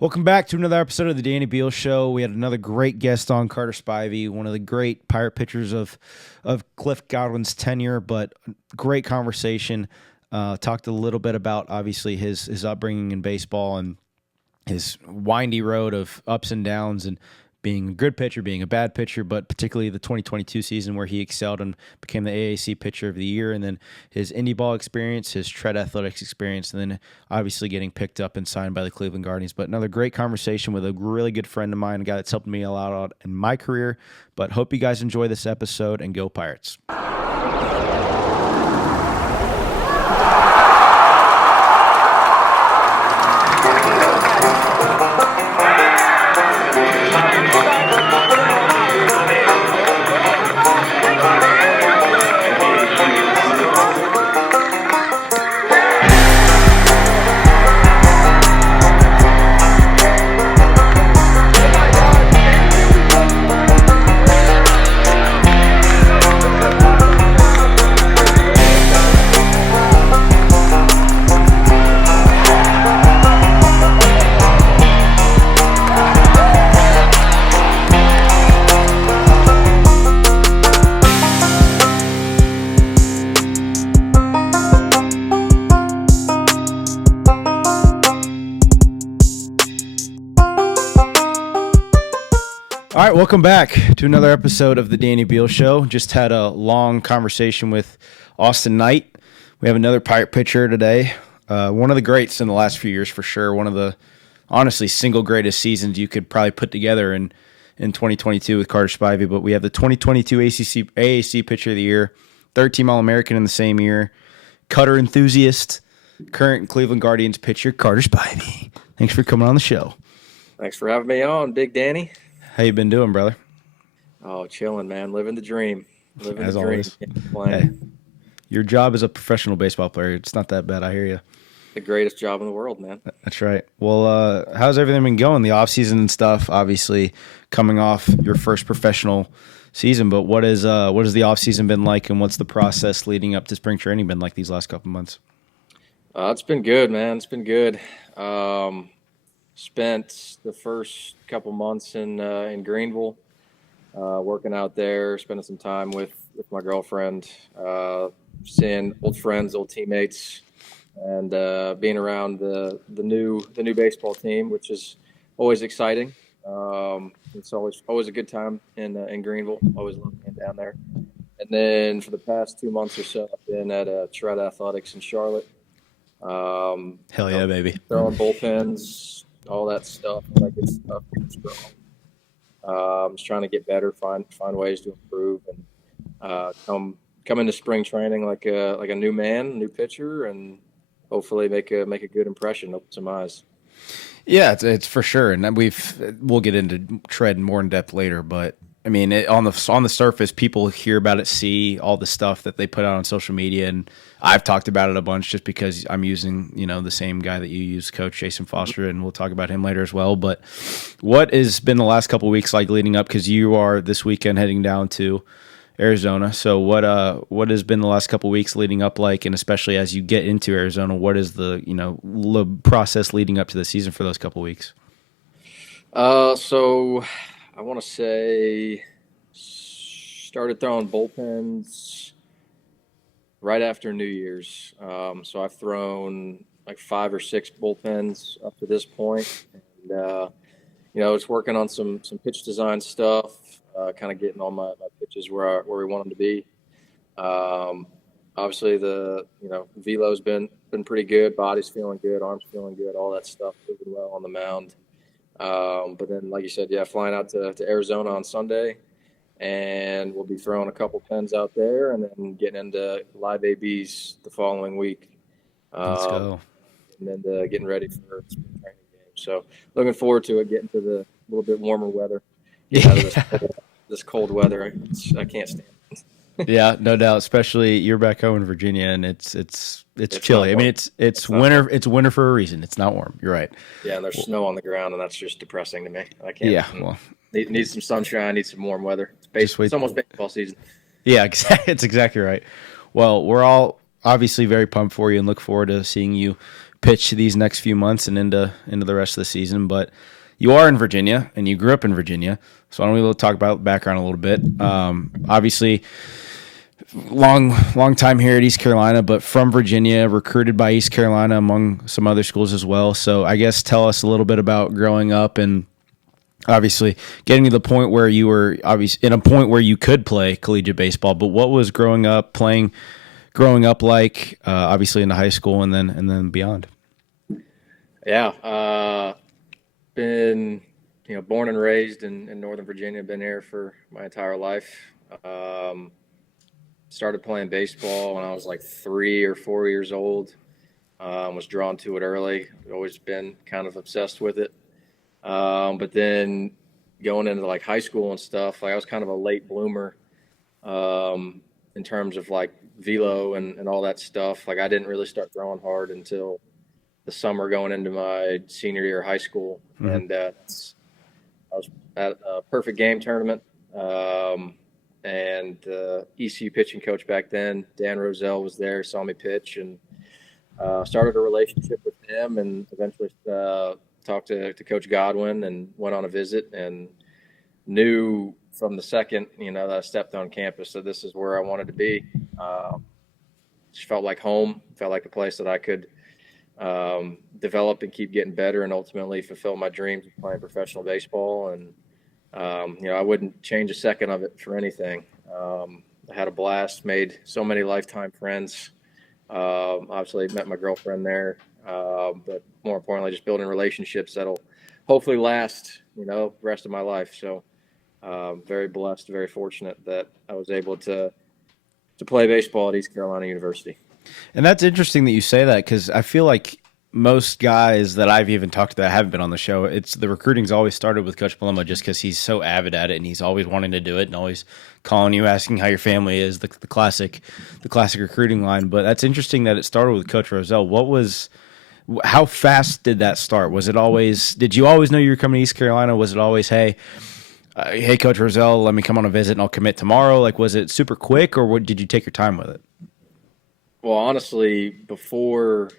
Welcome back to another episode of the Danny Beal Show. We had another great guest on, Carter Spivey, one of the great Pirate pitchers of Cliff Godwin's tenure, but great conversation. Talked a little bit about, obviously, his upbringing in baseball and his windy road of ups and downs and being a good pitcher, being a bad pitcher, but particularly the 2022 season where he excelled and became the AAC Pitcher of the Year, and then his indie ball experience, his Tread Athletics experience, and then obviously getting picked up and signed by the Cleveland Guardians. But another great conversation with a really good friend of mine, a guy that's helped me a lot out in my career. But hope you guys enjoy this episode, and go Pirates. All right, welcome back to another episode of the Danny Beal Show. Just had a long conversation with Austin Knight. We have another Pirate pitcher today. One of the greats in the last few years for sure. One of the, honestly, single greatest seasons you could probably put together in 2022 with Carter Spivey. But we have the 2022 AAC Pitcher of the Year, third-team All-American in the same year, cutter enthusiast, current Cleveland Guardians pitcher, Carter Spivey. Thanks for coming on the show. Thanks for having me on, Big Danny. How you been doing, brother? Oh, chilling, man. Living the dream. Living As the always. dream. Hey, your job as a professional baseball player, it's not that bad. I hear you. The greatest job in the world, man. That's right. Well, how's everything been going? The offseason and stuff, obviously coming off your first professional season, but what has the offseason been like, and what's the process leading up to spring training been like these last couple months? It's been good, man. It's been good. Spent the first couple months in Greenville, working out there, spending some time with my girlfriend, seeing old friends, old teammates, and being around the new baseball team, which is always exciting. It's always a good time in Greenville. Always love being down there. And then for the past 2 months or so, I've been at Tread Athletics in Charlotte. Hell yeah, baby! Throwing bullpens, all that stuff, all that good stuff. Just trying to get better, find ways to improve, and come into spring training like a new man, new pitcher, and hopefully make a good impression, open some eyes. Yeah, it's for sure, and we'll get into Tread more in depth later, but I mean, on the surface, people hear about it, see all the stuff that they put out on social media, and I've talked about it a bunch just because I'm using, the same guy that you use, Coach Jason Foster, and we'll talk about him later as well. But what has been the last couple of weeks like leading up? Because you are this weekend heading down to Arizona. So what has been the last couple of weeks leading up like, and especially as you get into Arizona, what is the process leading up to the season for those couple of weeks? So I want to say started throwing bullpens right after New Year's. So I've thrown like 5 or 6 bullpens up to this point. And, it's working on some pitch design stuff, kind of getting all my pitches where we want them to be. Obviously the, velo's been pretty good. Body's feeling good. Arms feeling good. All that stuff moving well on the mound. But then, like you said, flying out to Arizona on Sunday, and we'll be throwing a couple pens out there, and then getting into live ABs the following week. Let's go. And then getting ready for spring training game. So looking forward to it, getting to the little bit warmer weather, getting out of this cold weather. I can't stand it. Yeah, no doubt. Especially you're back home in Virginia, and it's chilly. I mean, it's winter. It's winter for a reason. It's not warm. You're right. Yeah, and there's snow on the ground, and that's just depressing to me. I can't. Yeah, well, need some sunshine. Need some warm weather. It's almost baseball season. Yeah, it's exactly right. Well, we're all obviously very pumped for you and look forward to seeing you pitch these next few months and into the rest of the season. But you are in Virginia, and you grew up in Virginia. So why don't we talk about background a little bit? Obviously, long time here at East Carolina, but from Virginia, recruited by East Carolina among some other schools as well. So I guess tell us a little bit about growing up and obviously getting to the point where you were obviously in a point where you could play collegiate baseball. But what was growing up like? Obviously into high school and then beyond. Yeah, been born and raised in Northern Virginia. Been here for my entire life. Started playing baseball when I was like 3 or 4 years old. Was drawn to it early. Always been kind of obsessed with it. But then going into like high school and stuff, like I was kind of a late bloomer in terms of like velo and all that stuff. Like I didn't really start throwing hard until the summer going into my senior year of high school. And I was at a perfect game tournament. And ECU pitching coach back then, Dan Roselle, was there, saw me pitch, and started a relationship with him, and eventually talked to Coach Godwin and went on a visit, and knew from the second that I stepped on campus that this is where I wanted to be. Just felt like home, felt like a place that I could develop and keep getting better, and ultimately fulfill my dreams of playing professional baseball. And I wouldn't change a second of it for anything. I had a blast, made so many lifetime friends. Obviously met my girlfriend there, but more importantly, just building relationships that'll hopefully last, the rest of my life. So very blessed, very fortunate that I was able to play baseball at East Carolina University. And that's interesting that you say that, because I feel like most guys that I've even talked to that haven't been on the show, it's the recruiting's always started with Coach Palumbo, just because he's so avid at it and he's always wanting to do it and always calling you, asking how your family is, the classic recruiting line. But that's interesting that it started with Coach Roselle. How fast did that start? Did you always know you were coming to East Carolina? Was it always, hey, Coach Roselle, let me come on a visit and I'll commit tomorrow? Like, was it super quick, or did you take your time with it? Well, honestly, before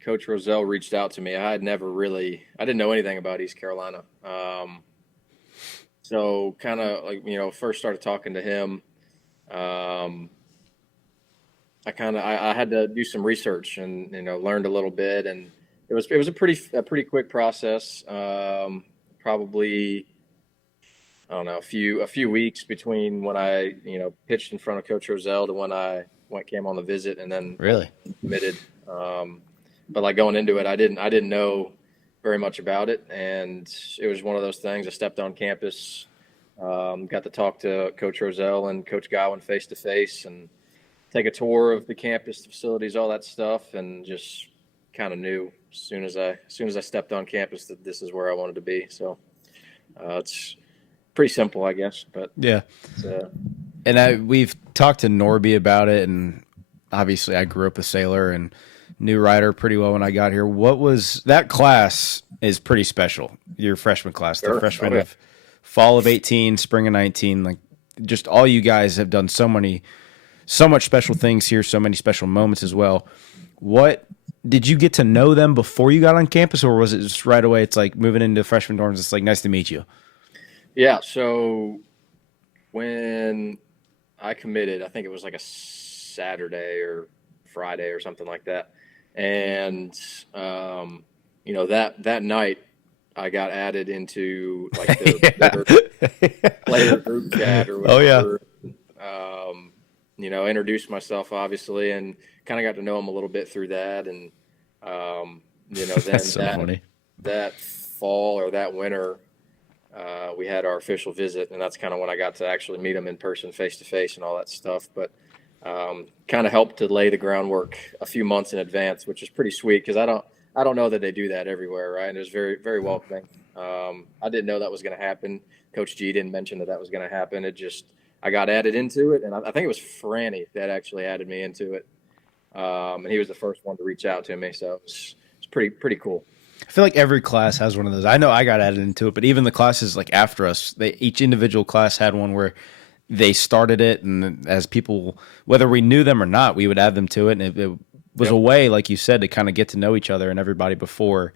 Coach Roselle reached out to me, I didn't know anything about East Carolina. So kind of like, first started talking to him. I had to do some research and, learned a little bit, and it was a pretty quick process. Probably, I don't know, a few weeks between when I, pitched in front of Coach Roselle to when I came on the visit, and then really committed. But like going into it, I didn't know very much about it, and it was one of those things. I stepped on campus, got to talk to Coach Roselle and Coach Godwin face to face, and take a tour of the campus, the facilities, all that stuff, and just kind of knew as soon as I stepped on campus that this is where I wanted to be. So it's pretty simple, I guess. But yeah, and we've talked to Norby about it, and obviously I grew up a Sailor and knew Ryder pretty well when I got here. What was that class? Is pretty special. Your freshman class, sure. The freshman of fall of 18, spring of 19. Like, just all you guys have done so much special things here, so many special moments as well. What did you get to know them before you got on campus, or was it just right away? It's like moving into freshman dorms. It's like, nice to meet you. Yeah. So when I committed, I think it was like a Saturday or Friday or something like that. And, that night I got added into like the player group chat or whatever. Oh, yeah. Introduced myself obviously, and kind of got to know him a little bit through that. And, then that's so funny. That fall or that winter, we had our official visit, and that's kind of when I got to actually meet him in person, face to face, and all that stuff. But kind of helped to lay the groundwork a few months in advance, which is pretty sweet, because I don't know that they do that everywhere, right? And it was very, very welcoming. I didn't know that was going to happen. Coach G didn't mention that was going to happen. I got added into it, and I think it was Franny that actually added me into it, and he was the first one to reach out to me. So it's pretty cool. I feel like every class has one of those. I know I got added into it, but even the classes like after us, each individual class had one where they started it, and as people, whether we knew them or not, we would add them to it, and was a way, like you said, to kind of get to know each other and everybody before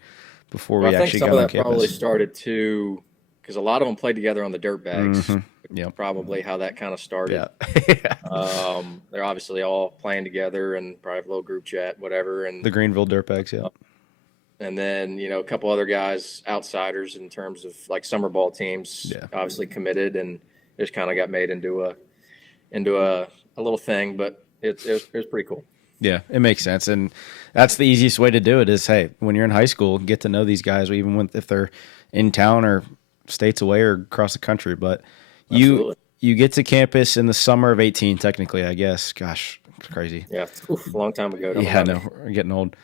Well, we I think actually some got of on that probably campus. started too, because a lot of them played together on the dirt bags. Yep. Probably how that kind of started. Yeah. They're obviously all playing together and probably have a little group chat, whatever. The Greenville Dirtbags, yeah. And then, a couple other guys, outsiders in terms of like summer ball teams, Yeah. obviously committed and just kind of got made into a little thing, but it was pretty cool. Yeah, it makes sense, and that's the easiest way to do it. Is hey, when you're in high school, get to know these guys, if they're in town or states away or across the country. But Absolutely. you get to campus in the summer of 18, technically, I guess. Gosh, it's crazy. Yeah, a long time ago. Yeah, no, we're getting old.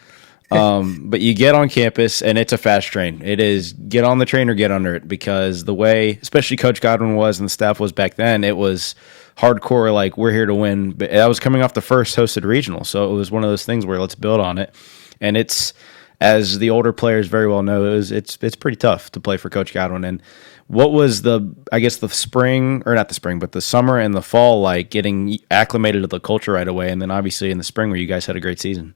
But you get on campus, and it's a fast train. It is get on the train or get under it, because the way, especially Coach Godwin was and the staff was back then, it was hardcore, like we're here to win. But I was coming off the first hosted regional, so it was one of those things where let's build on it. And it's, as the older players very well know, it's pretty tough to play for Coach Godwin. And what was the spring, or not the spring, but the summer and the fall, like getting acclimated to the culture right away, and then obviously in the spring where you guys had a great season.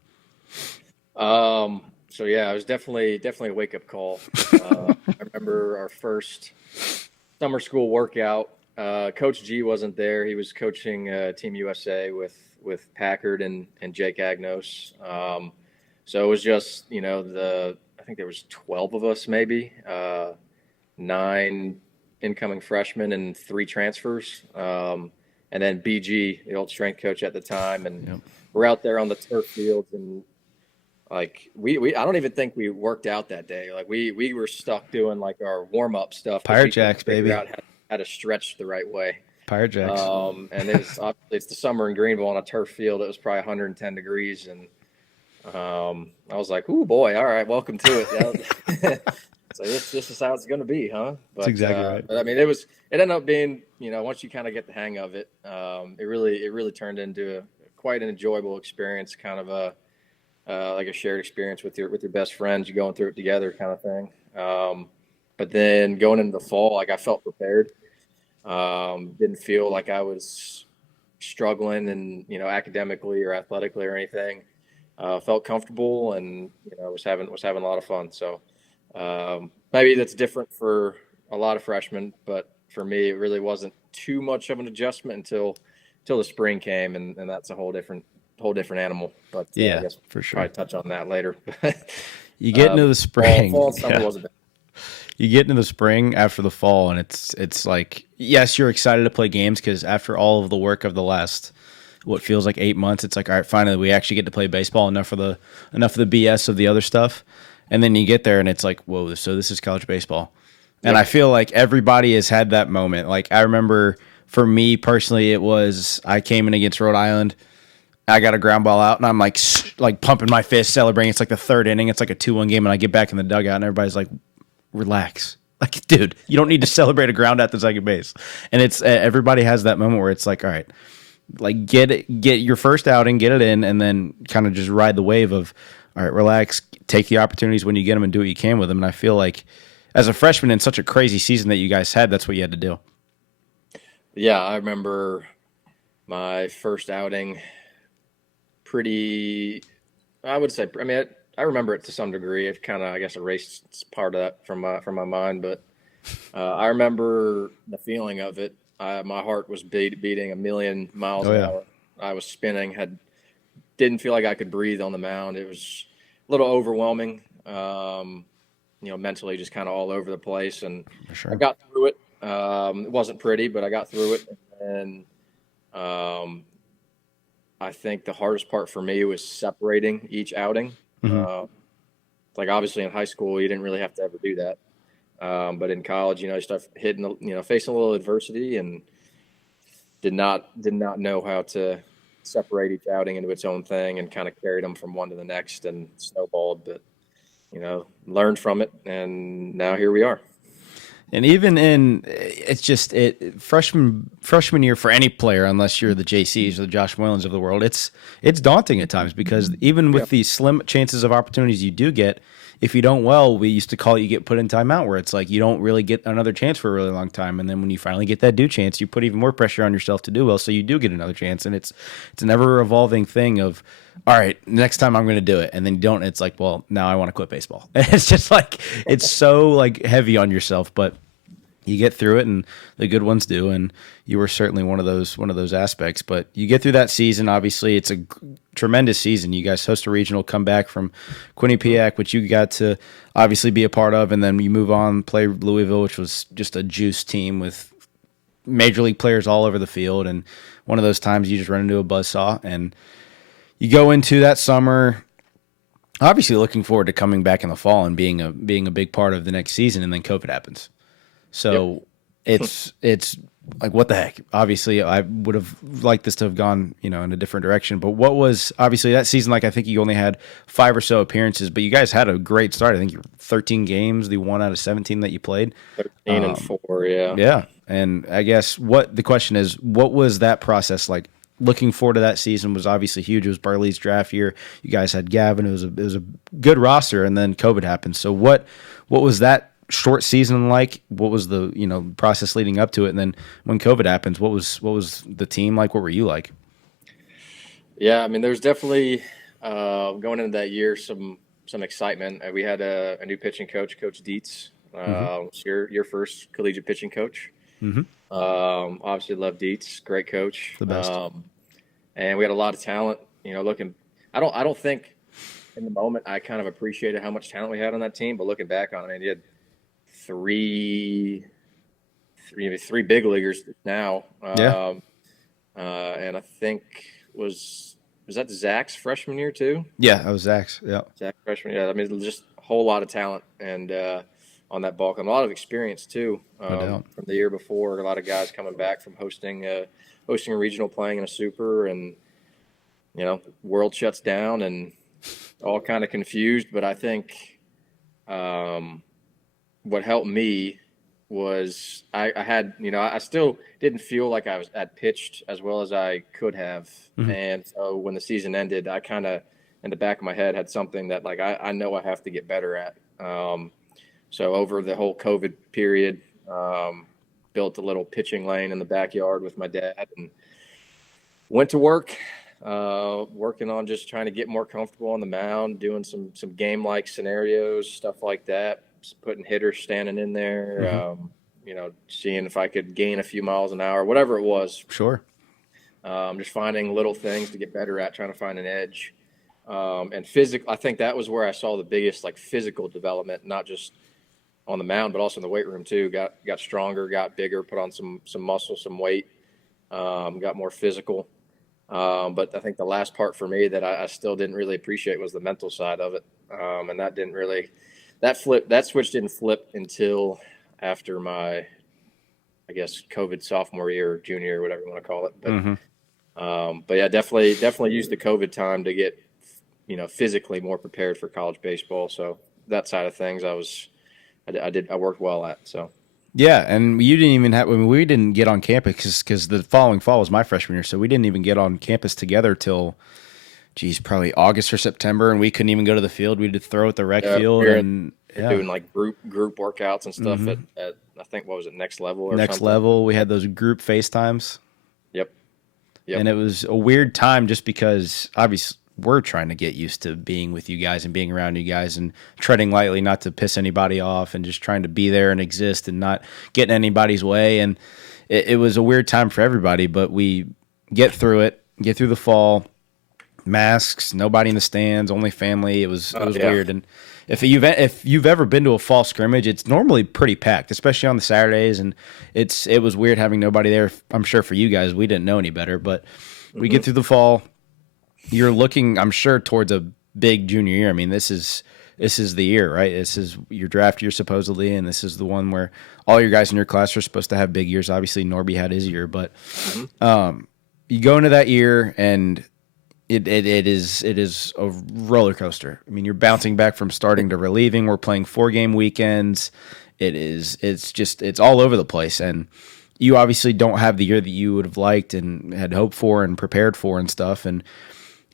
So yeah, it was definitely a wake up call. I remember our first summer school workout. Coach G wasn't there. He was coaching Team USA with Packard and Jake Agnos. So it was just, I think there was 12 of us, maybe 9 incoming freshmen and 3 transfers. And then BG, the old strength coach at the time. And we're out there on the turf fields, and like we I don't even think we worked out that day. Like we were stuck doing like our warm up stuff. Pirate Jacks, baby. Out how to stretch the right way. Pirate Jacks. And it's the summer in Greenville on a turf field. It was probably 110 degrees, and I was like, "Ooh, boy! All right, welcome to it." So this is how it's going to be, huh? But, that's exactly right. But I mean, it ended up being, once you kind of get the hang of it, it really turned into quite an enjoyable experience, kind of like a shared experience with your best friends. You're going through it together, kind of thing. But then going into the fall, like I felt prepared. Didn't feel like I was struggling, and academically or athletically or anything. Felt comfortable, and was having a lot of fun. So maybe that's different for a lot of freshmen, but for me, it really wasn't too much of an adjustment until the spring came, and that's a whole different animal. But yeah, I guess for sure. Probably touch on that later. You get into the spring. Fall summer wasn't bad. You get into the spring after the fall, and it's like, yes, you're excited to play games, because after all of the work of the last, what feels like 8 months, it's like, all right, finally we actually get to play baseball. Enough of the BS of the other stuff. And then you get there, and it's like, whoa, so this is college baseball. And I feel like everybody has had that moment. Like, I remember for me personally, it was, I came in against Rhode Island. I got a ground ball out, and I'm like pumping my fist, celebrating. It's like the third inning. It's like a 2-1 game, and I get back in the dugout, and everybody's like, relax. Like, dude, you don't need to celebrate a ground at the second base. And it's everybody has that moment where it's like, all right, like get your first outing, get it in, and then kind of just ride the wave of, all right, relax, take the opportunities when you get them, and do what you can with them. And I feel like as a freshman in such a crazy season that you guys had, that's what you had to do. Yeah, I remember my first outing I would say, I mean, I remember it to some degree. It kind of, I guess, erased part of that from my mind. But I remember the feeling of it. My heart was beating a million miles an hour. I was spinning. Didn't feel like I could breathe on the mound. It was a little overwhelming. Mentally just kind of all over the place. And sure. I got through it. It wasn't pretty, but I got through it. And I think the hardest part for me was separating each outing. Like obviously in high school, you didn't really have to ever do that. But in college, you start facing a little adversity, and did not know how to separate each outing into its own thing, and kind of carried them from one to the next and snowballed. But, learned from it, and now here we are. And even freshman year for any player, unless you're the JCs or the Josh Moylan's of the world, it's daunting at times, because even with the slim chances of opportunities you do get, if you don't well, we used to call it you get put in timeout, where it's like you don't really get another chance for a really long time. And then when you finally get that due chance, you put even more pressure on yourself to do well, so you do get another chance. And it's an ever evolving thing of, all right, next time I'm going to do it. And then you don't, it's like, well, now I want to quit baseball. And it's just like, it's so like heavy on yourself, but you get through it, and the good ones do. And you were certainly one of those aspects. But you get through that season. Obviously, it's a tremendous season. You guys host a regional, come back from Quinnipiac, which you got to obviously be a part of, and then you move on, play Louisville, which was just a juice team with major league players all over the field. And one of those times you just run into a buzzsaw, and you go into that summer obviously looking forward to coming back in the fall and being a big part of the next season, and then COVID happens. So it's like, what the heck? Obviously, I would have liked this to have gone, in a different direction. But what was obviously that season like? I think you only had 5 or so appearances, but you guys had a great start. I think you were 13 games, the 1 out of 17 that you played. 13 and 4, yeah. Yeah, and I guess the question is, what was that process like? Looking forward to that season was obviously huge. It was Barley's draft year. You guys had Gavin. It was a good roster, and then COVID happened. So what was that short season like? What was the process leading up to it? And then when COVID happens, what was the team like? What were you like? Yeah, I mean, there's definitely going into that year some excitement. We had a new pitching coach, Coach Dietz. Your first collegiate pitching coach. Mm-hmm. Obviously love Dietz, great coach. The best. And we had a lot of talent. I don't think in the moment I kind of appreciated how much talent we had on that team, but looking back on it, I mean, you had three big leaguers now. And I think was that Zach's freshman year too? Yeah, that was Zach's. Yeah, Zach's freshman. Yeah, I mean, just a whole lot of talent and on that bulk, and a lot of experience too from the year before. A lot of guys coming back from hosting a regional, playing in a super, and world shuts down and all kind of confused. But I think what helped me was I had, I still didn't feel like I'd pitched as well as I could have. Mm-hmm. And so when the season ended, I kind of, in the back of my head, had something that like, I know I have to get better at. So over the whole COVID period, built a little pitching lane in the backyard with my dad and went to work, working on just trying to get more comfortable on the mound, doing some game-like scenarios, stuff like that. Putting hitters standing in there, seeing if I could gain a few miles an hour, whatever it was. Sure. Just finding little things to get better at, trying to find an edge. And physical, I think that was where I saw the biggest like physical development, not just on the mound, but also in the weight room too. Got stronger, got bigger, put on some muscle, some weight, got more physical. But I think the last part for me that I still didn't really appreciate was the mental side of it. And that didn't really. That switch didn't flip until after my, I guess, COVID sophomore year or junior year, whatever you want to call it. But, but yeah, definitely used the COVID time to get, physically more prepared for college baseball. So that side of things, I worked well at. So. Yeah, and you didn't even have. I mean, we didn't get on campus because the following fall was my freshman year, so we didn't even get on campus together till. Probably August or September, and we couldn't even go to the field. We had to throw at the rec field, and doing like group workouts and stuff at I think what was it, Next Level or Next something? Level. We had those group FaceTimes. Yep. And it was a weird time just because obviously we're trying to get used to being with you guys and being around you guys and treading lightly, not to piss anybody off, and just trying to be there and exist and not get in anybody's way. And it was a weird time for everybody, but we get through the fall. Masks, nobody in the stands, only family. It was weird. And if you've ever been to a fall scrimmage, it's normally pretty packed, especially on the Saturdays. And it was weird having nobody there. I'm sure for you guys, we didn't know any better, but we get through the fall. You're looking, I'm sure, towards a big junior year. I mean, this is the year, right? This is your draft year supposedly, and this is the one where all your guys in your class are supposed to have big years. Obviously, Norby had his year, but you go into that year and. It is a roller coaster. I mean, you're bouncing back from starting to relieving. We're playing 4-game weekends. It's all over the place. And you obviously don't have the year that you would have liked and had hoped for and prepared for and stuff. And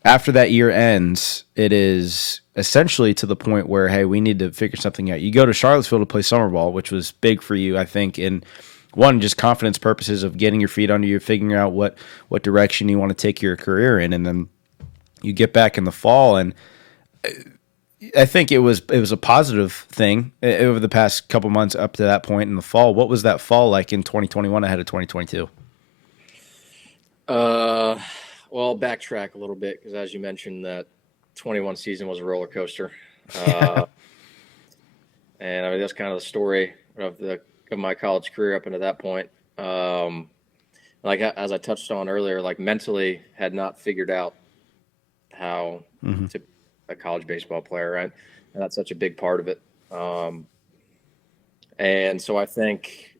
after that year ends, it is essentially to the point where, hey, we need to figure something out. You go to Charlottesville to play summer ball, which was big for you, I think, in one, just confidence purposes of getting your feet under you, figuring out what direction you want to take your career in, and then you get back in the fall, and I think it was a positive thing over the past couple months up to that point in the fall. What was that fall like in 2021 ahead of 2022? Well, I'll backtrack a little bit because, as you mentioned, that 21 season was a roller coaster, and I mean that's kind of the story of my college career up until that point. Like as I touched on earlier, like mentally had not figured out how to be a college baseball player, right? And that's such a big part of it. And so I think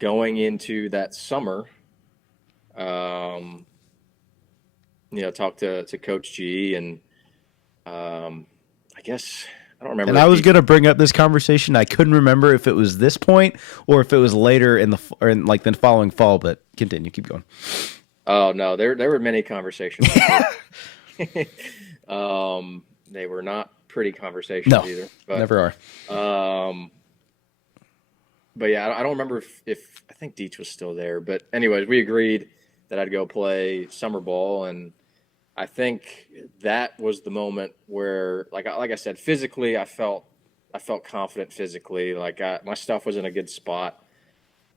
going into that summer, talk to Coach G, and I guess I don't remember. And I was going to bring up this conversation. I couldn't remember if it was this point or if it was later in like the following fall. But continue, keep going. Oh no, there were many conversations. They were not pretty conversations either. But, never are. But yeah, I don't remember if I think Deech was still there. But anyways, we agreed that I'd go play summer ball, and I think that was the moment where, like I said, physically I felt confident physically. Like my stuff was in a good spot,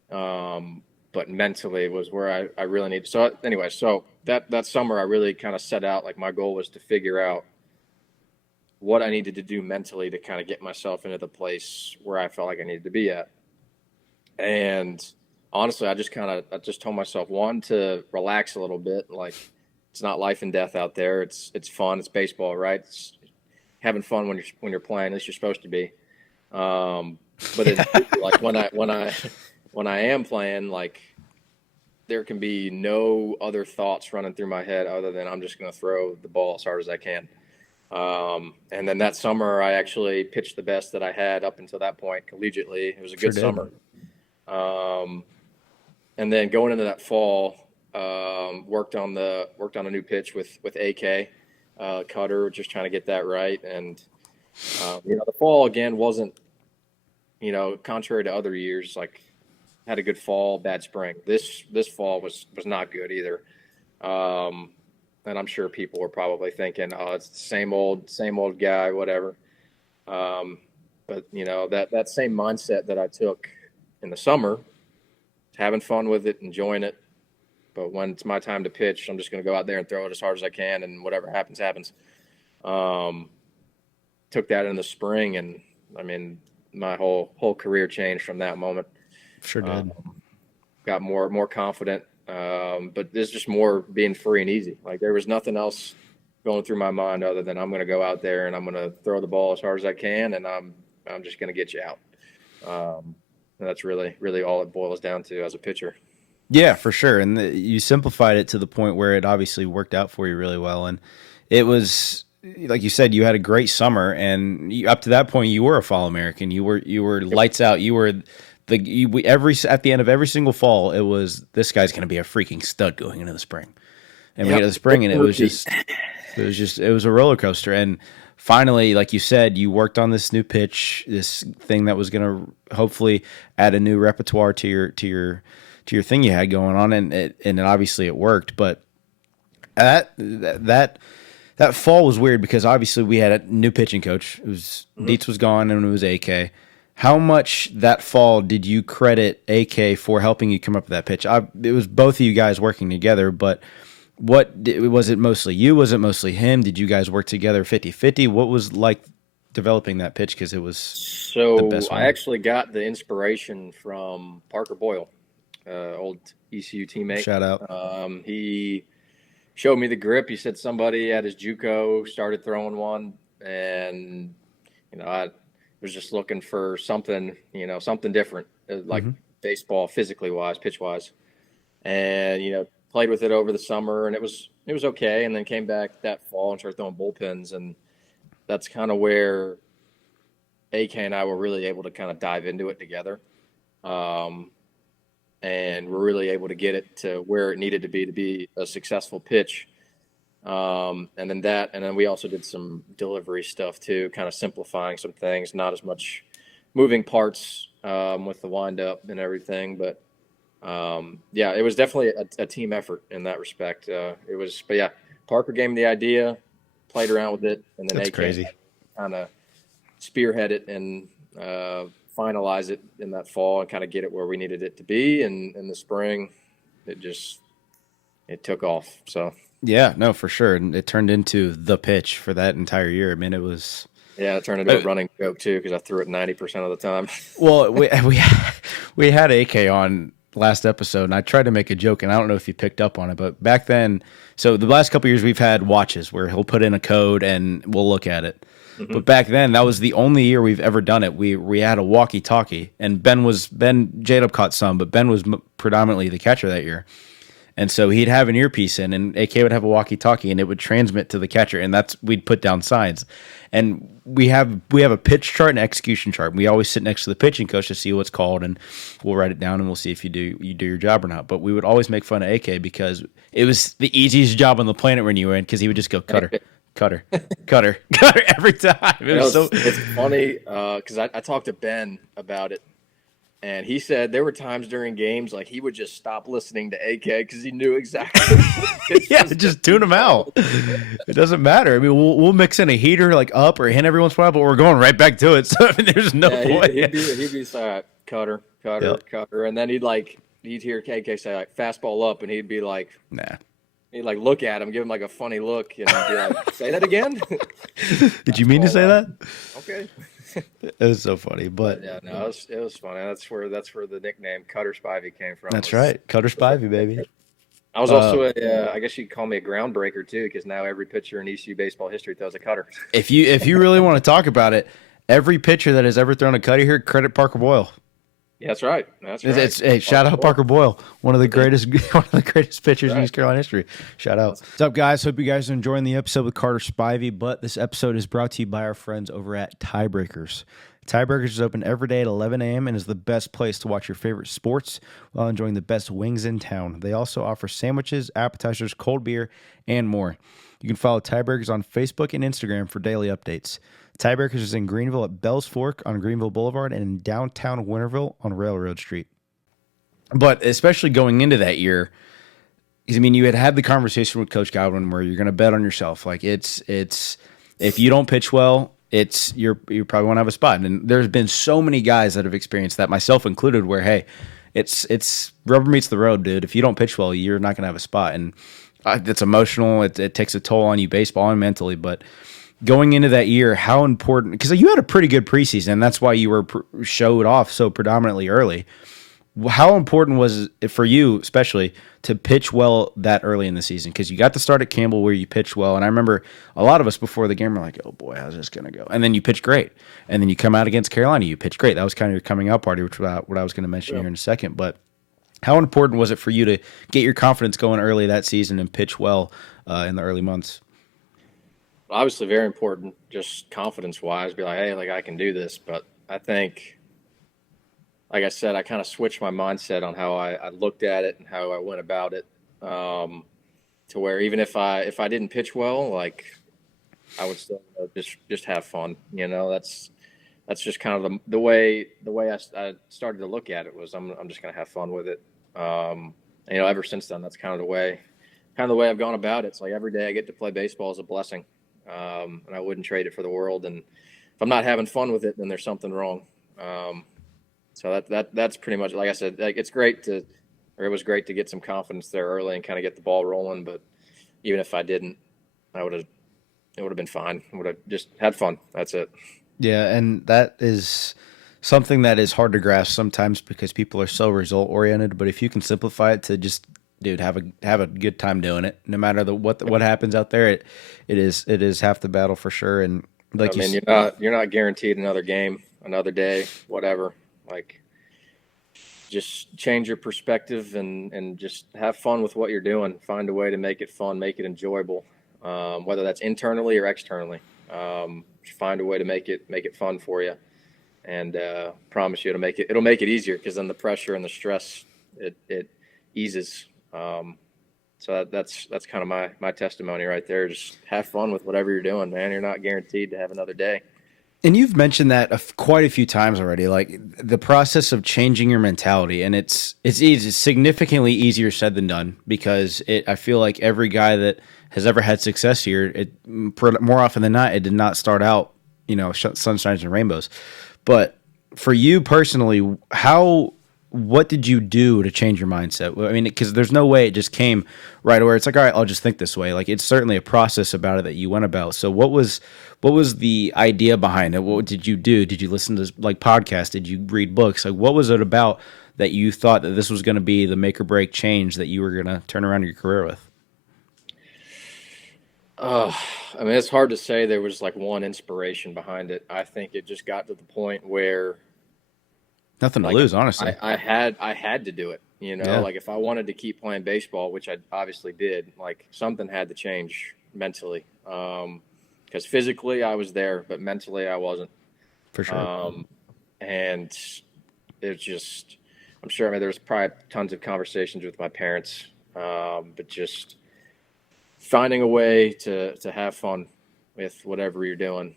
but mentally was where I really needed. So anyway, so that summer I really kind of set out, like my goal was to figure out what I needed to do mentally to kind of get myself into the place where I felt like I needed to be at. And honestly, I just told myself, one, to relax a little bit. Like, it's not life and death out there. It's fun. It's baseball, right? It's having fun when you're playing, as you're supposed to be. But then, like when I am playing, like there can be no other thoughts running through my head other than I'm just going to throw the ball as hard as I can. And then that summer, I actually pitched the best that I had up until that point collegiately. It was a good summer. And then going into that fall, worked on a new pitch with AK cutter, just trying to get that right. And the fall again wasn't, contrary to other years, like had a good fall, bad spring. This fall was not good either. And I'm sure people were probably thinking, oh, it's the same old guy, whatever. But that same mindset that I took in the summer, having fun with it, enjoying it. But when it's my time to pitch, I'm just going to go out there and throw it as hard as I can, and whatever happens, happens. Took that in the spring, and I mean, my whole career changed from that moment. Sure did. Got more confident, but there's just more being free and easy. Like there was nothing else going through my mind other than I'm going to go out there and I'm going to throw the ball as hard as I can, and I'm just going to get you out. And that's really, really all it boils down to as a pitcher. Yeah, for sure. And you simplified it to the point where it obviously worked out for you really well. And it was, like you said, you had a great summer, and up to that point, you were a Fall American. You were lights out. You were at the end of every single fall, it was, this guy's going to be a freaking stud going into the spring. And we got to the spring, and it was a roller coaster. And finally, like you said, you worked on this new pitch, this thing that was going to hopefully add a new repertoire to your thing you had going on, and obviously it worked. But that fall was weird because obviously we had a new pitching coach. It was Dietz was gone, and it was AK. How much that fall did you credit AK for helping you come up with that pitch? It was both of you guys working together, but was it mostly you? Was it mostly him? Did you guys work together 50-50? What was like developing that pitch? Because it was the best one. I actually got the inspiration from Parker Boyle, old ECU teammate. Shout out. He showed me the grip. He said somebody at his JUCO started throwing one, and I was just looking for something different, like baseball, physically wise, pitch wise, and played with it over the summer, and it was okay, and then came back that fall and started throwing bullpens, and that's kind of where AK and I were really able to kind of dive into it together, and we're really able to get it to where it needed to be a successful pitch. And then we also did some delivery stuff too, kind of simplifying some things, not as much moving parts with the wind up and everything. But yeah, it was definitely a team effort in that respect. But yeah, Parker gave me the idea, played around with it, and then That's AK crazy. kind of spearhead it and finalize it in that fall and kind of get it where we needed it to be. And in the spring, it took off. So Yeah, no, for sure. And it turned into the pitch for that entire year. I mean, it was yeah, it turned into a running joke too because I threw it 90% of the time. well, we had AK on last episode, and I tried to make a joke, and I don't know if you picked up on it, but back then, so the last couple of years we've had watches where he'll put in a code and we'll look at it. Mm-hmm. But back then, that was the only year we've ever done it. We had a walkie-talkie, and Ben J-Dub caught some, but Ben was predominantly the catcher that year. And so he'd have an earpiece in, and AK would have a walkie-talkie, and it would transmit to the catcher, and we'd put down signs. And we have a pitch chart and execution chart. We always sit next to the pitching coach to see what's called, and we'll write it down, and we'll see if you do your job or not. But we would always make fun of AK because it was the easiest job on the planet when you were in, because he would just go cutter, cutter, cutter, cutter every time. It's funny because I talked to Ben about it. And he said there were times during games like he would just stop listening to AK because he knew exactly. Yeah, just tune him out. It doesn't matter. I mean, we'll mix in a heater like up or hit every once in a while, but we're going right back to it. So I mean, there's no point. He'd be like cutter, Yep. cutter, and then he'd hear KK say like fastball up, and he'd be like, Nah. he'd like look at him, give him like a funny look, and he'd be like, say that again. Did you mean to say that? Okay. It was so funny, but Yeah, no, it was funny. That's where the nickname Cutter Spivey came from. that's right. Cutter Spivey, baby. I was also I guess you'd call me a groundbreaker too, because now every pitcher in ECU baseball history throws a cutter. If you really want to talk about it, every pitcher that has ever thrown a cutter here, credit Parker Boyle. Yeah, that's right. That's right. Hey, shout out Parker Boyle, one of the greatest pitchers in East Carolina history. Shout out. What's up, guys? Hope you guys are enjoying the episode with Carter Spivey. But this episode is brought to you by our friends over at Tiebreakers. Tiebreakers is open every day at 11 a.m. and is the best place to watch your favorite sports while enjoying the best wings in town. They also offer sandwiches, appetizers, cold beer, and more. You can follow Tiebreakers on Facebook and Instagram for daily updates. Tiebreakers is in Greenville at Bells Fork on Greenville Boulevard and in downtown Winterville on Railroad Street. But especially going into that year, I mean, you had the conversation with Coach Godwin where you're going to bet on yourself. Like it's if you don't pitch well, you probably won't have a spot. And there's been so many guys that have experienced that, myself included, where hey, it's rubber meets the road, dude. If you don't pitch well, you're not going to have a spot, and it's emotional. It takes a toll on you, baseball and mentally, but. Going into that year, how important, because you had a pretty good preseason, and that's why you were showed off so predominantly early. How important was it for you, especially, to pitch well that early in the season? Because you got to start at Campbell where you pitched well, and I remember a lot of us before the game were like, oh boy, how's this going to go? And then you pitched great. And then you come out against Carolina, you pitched great. That was kind of your coming out party, which is what I was going to mention here in a second. But how important was it for you to get your confidence going early that season and pitch well in the early months? Obviously very important, just confidence wise, be like, hey, like I can do this. But I think, like I said, I kind of switched my mindset on how I looked at it and how I went about it, to where even if I didn't pitch well, like I would still just have fun. You know, that's just kind of the way I started to look at it was I'm just gonna have fun with it. You know, ever since then, that's kind of the way I've gone about it. It's like every day I get to play baseball is a blessing. And I wouldn't trade it for the world. And if I'm not having fun with it, then there's something wrong. So that's pretty much, like I said, like it was great to get some confidence there early and kind of get the ball rolling. But even if I didn't, it would have been fine. I would have just had fun. That's it. Yeah, and that is something that is hard to grasp sometimes because people are so result oriented. But if you can simplify it to just, dude, have a good time doing it. No matter what happens out there, it is half the battle for sure. And like you're not guaranteed another game, another day, whatever. Like, just change your perspective and just have fun with what you're doing. Find a way to make it fun, make it enjoyable, whether that's internally or externally. Find a way to make it fun for you, and promise you it'll make it easier because then the pressure and the stress it eases. So that's kind of my testimony right there. Just have fun with whatever you're doing, man. You're not guaranteed to have another day. And you've mentioned that quite a few times already, like the process of changing your mentality, and it's easy, significantly easier said than done because I feel like every guy that has ever had success here, more often than not, it did not start out, sunshines and rainbows. But for you personally, what did you do to change your mindset? I mean, because there's no way it just came right away. It's like, all right, I'll just think this way. Like, it's certainly a process about it that you went about. So what was the idea behind it? What did you do? Did you listen to like podcasts? Did you read books? Like, what was it about that you thought that this was going to be the make or break change that you were going to turn around your career with? I mean, it's hard to say there was like one inspiration behind it. I think it just got to the point where nothing to lose, honestly. I had to do it. Yeah. Like if I wanted to keep playing baseball, which I obviously did, like something had to change mentally. Because physically I was there, but mentally I wasn't. For sure. And it's just, I'm sure. I mean, there was probably tons of conversations with my parents, but just finding a way to have fun with whatever you're doing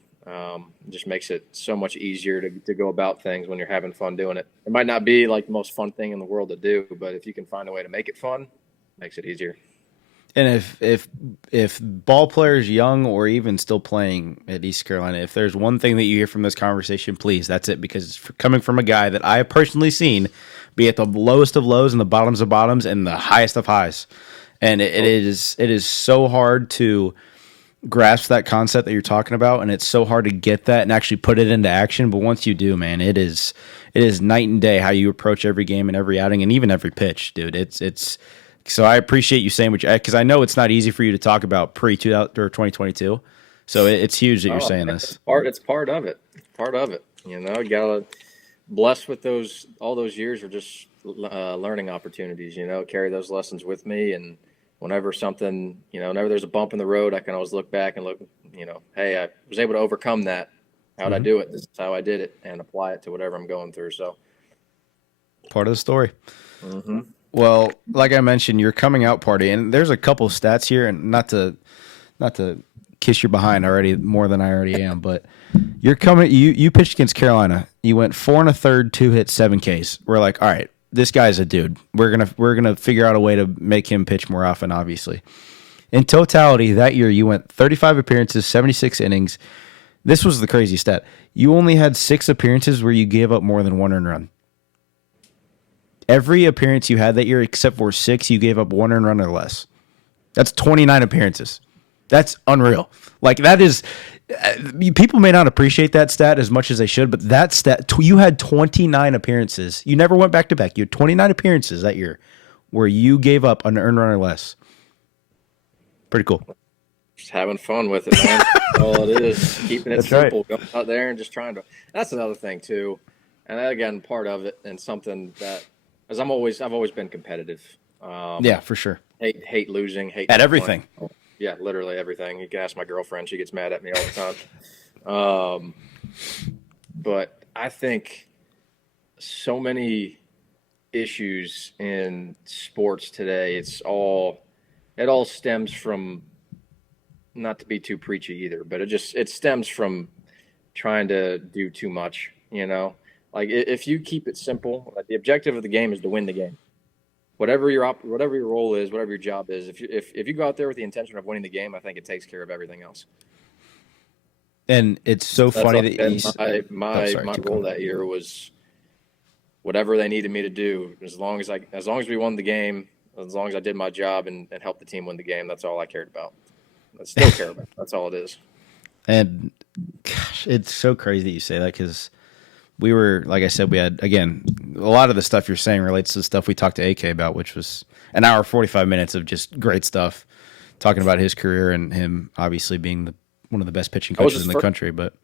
just makes it so much easier to go about things when you're having fun doing it. It might not be like the most fun thing in the world to do, but if you can find a way to make it fun, it makes it easier. And if ball players young or even still playing at East Carolina, if there's one thing that you hear from this conversation, please, that's it, because it's coming from a guy that I have personally seen be at the lowest of lows and the bottoms of bottoms and the highest of highs. And it is so hard to grasp that concept that you're talking about, and it's so hard to get that and actually put it into action. But once you do, man, it is night and day how you approach every game and every outing and even every pitch, dude. It's so I appreciate you saying what you, because I know it's not easy for you to talk about pre-2022. So it's huge that you're saying this. It's part of it. Part of it. You gotta blessed with all those years are just learning opportunities. Carry those lessons with me, and whenever something, whenever there's a bump in the road, I can always look back and look, hey, I was able to overcome that. How'd I do it? This is how I did it, and apply it to whatever I'm going through. So part of the story. Mm-hmm. Well, like I mentioned, your coming out party, and there's a couple stats here, and not to kiss your behind already more than I already am, but you pitched against Carolina. You went 4 1/3, 2 hits, 7 Ks. We're like, all right, this guy's a dude. We're gonna figure out a way to make him pitch more often, obviously. In totality, that year you went 35 appearances, 76 innings. This was the crazy stat. You only had 6 appearances where you gave up more than 1 earned run. Every appearance you had that year, except for 6, you gave up 1 earned run or less. That's 29 appearances. That's unreal. Like, that is, people may not appreciate that stat as much as they should, but that stat, you had 29 appearances. You never went back to back. You had 29 appearances that year where you gave up an earned run or less. Pretty cool. Just having fun with it, man. That's all it is. Keeping it simple. Right. Going out there and just trying to. That's another thing too, and again, part of it, and something that, as I've always been competitive. Yeah, for sure. Hate losing. Hate at everything. Fun. Yeah, literally everything. You can ask my girlfriend; she gets mad at me all the time. But I think so many issues in sports today. It all stems from, not to be too preachy either, but it stems from trying to do too much. Like if you keep it simple, like the objective of the game is to win the game. Whatever your role is, whatever your job is, if you go out there with the intention of winning the game, I think it takes care of everything else. And it's so funny that my goal that year was whatever they needed me to do, as long as we won the game, as long as I did my job and helped the team win the game, that's all I cared about. I still care about. That's all it is. And gosh, it's so crazy that you say that, because we were, like I said, we had, again, a lot of the stuff you're saying relates to the stuff we talked to AK about, which was an hour, 45 minutes of just great stuff, talking about his career and him obviously being one of the best pitching coaches in the country. But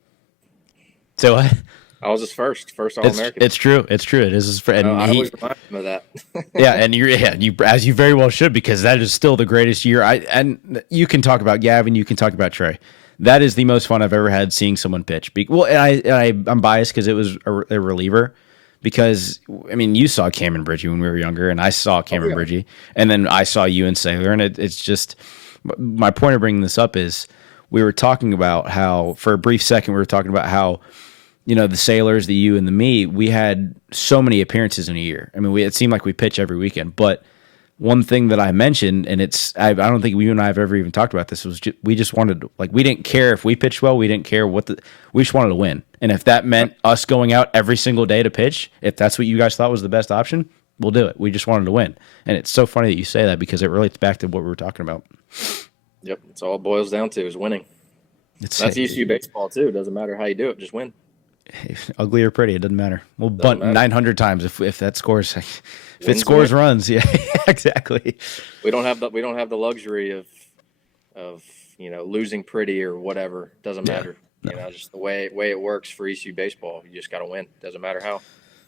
so what? I was his first All-American. It's true. It is his first. I always remind him of that. Yeah, and you as you very well should, because that is still the greatest year. And you can talk about Gavin, you can talk about Trey. That is the most fun I've ever had seeing someone pitch. Well, and I'm biased because it was a reliever, because I mean, you saw Cameron Bridgie when we were younger, and I saw Cameron Bridgie, and then I saw you and Sailor, and it's just my point of bringing this up is we were talking about how for a brief second we were talking about how the Sailors, the you, and the me, we had so many appearances in a year. I mean, it seemed like we pitch every weekend, but one thing that I mentioned, and I don't think you and I have ever even talked about this, was we just wanted, like, we didn't care if we pitched well. We didn't care we just wanted to win. And if that meant us going out every single day to pitch, if that's what you guys thought was the best option, we'll do it. We just wanted to win. And it's so funny that you say that because it relates back to what we were talking about. Yep. It's all it boils down to is winning. That's ECU baseball too. It doesn't matter how you do it. Just win. Ugly or pretty, it doesn't matter. We'll bunt 900 times if that scores. If it scores runs, yeah, exactly. We don't have the luxury of losing pretty or whatever. Doesn't matter. No. Just the way it works for ECU baseball. You just got to win. Doesn't matter how.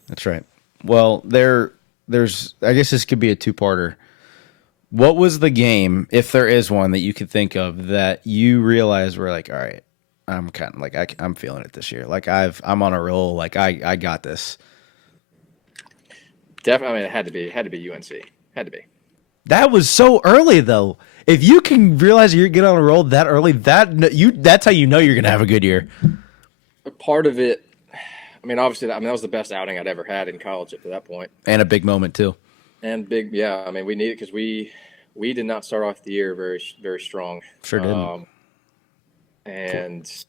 That's right. Well, there's I guess this could be a two-parter. What was the game, if there is one that you could think of, that you realized were like, all right, I'm kind of like I'm feeling it this year. Like I'm on a roll. Like I got this. Definitely, I mean, it had to be UNC. Had to be. That was so early, though. If you can realize you're getting on a roll that early, that's how you know you're gonna have a good year. Part of it, I mean, obviously, that was the best outing I'd ever had in college up to that point, and a big moment too. And big, yeah. I mean, we needed because we did not start off the year very very strong. Sure didn't. And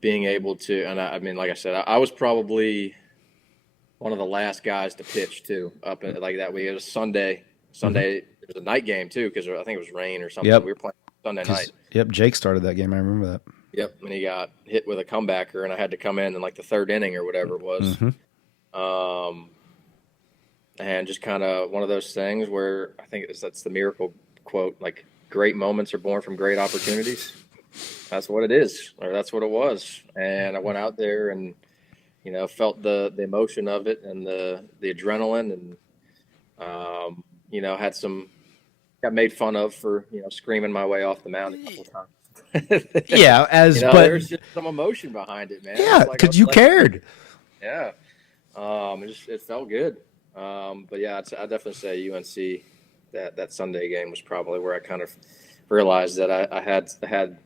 being able to, and I mean, like I said, I was probably one of the last guys to pitch too up in, like that week. It was Sunday. Mm-hmm. It was a night game too because I think it was rain or something. Yep. We were playing Sunday night. Yep, Jake started that game. I remember that. Yep, and he got hit with a comebacker, and I had to come in like the third inning or whatever it was. Mm-hmm. And just kind of one of those things where I think that's the miracle quote, like great moments are born from great opportunities. That's what it is, or that's what it was. And I went out there and felt the emotion of it and the adrenaline, and got made fun of for screaming my way off the mound a couple times. Yeah, but there's just some emotion behind it, man. Yeah, because you cared. Yeah, it felt good. But yeah, I definitely say UNC that Sunday game was probably where I kind of realized that I had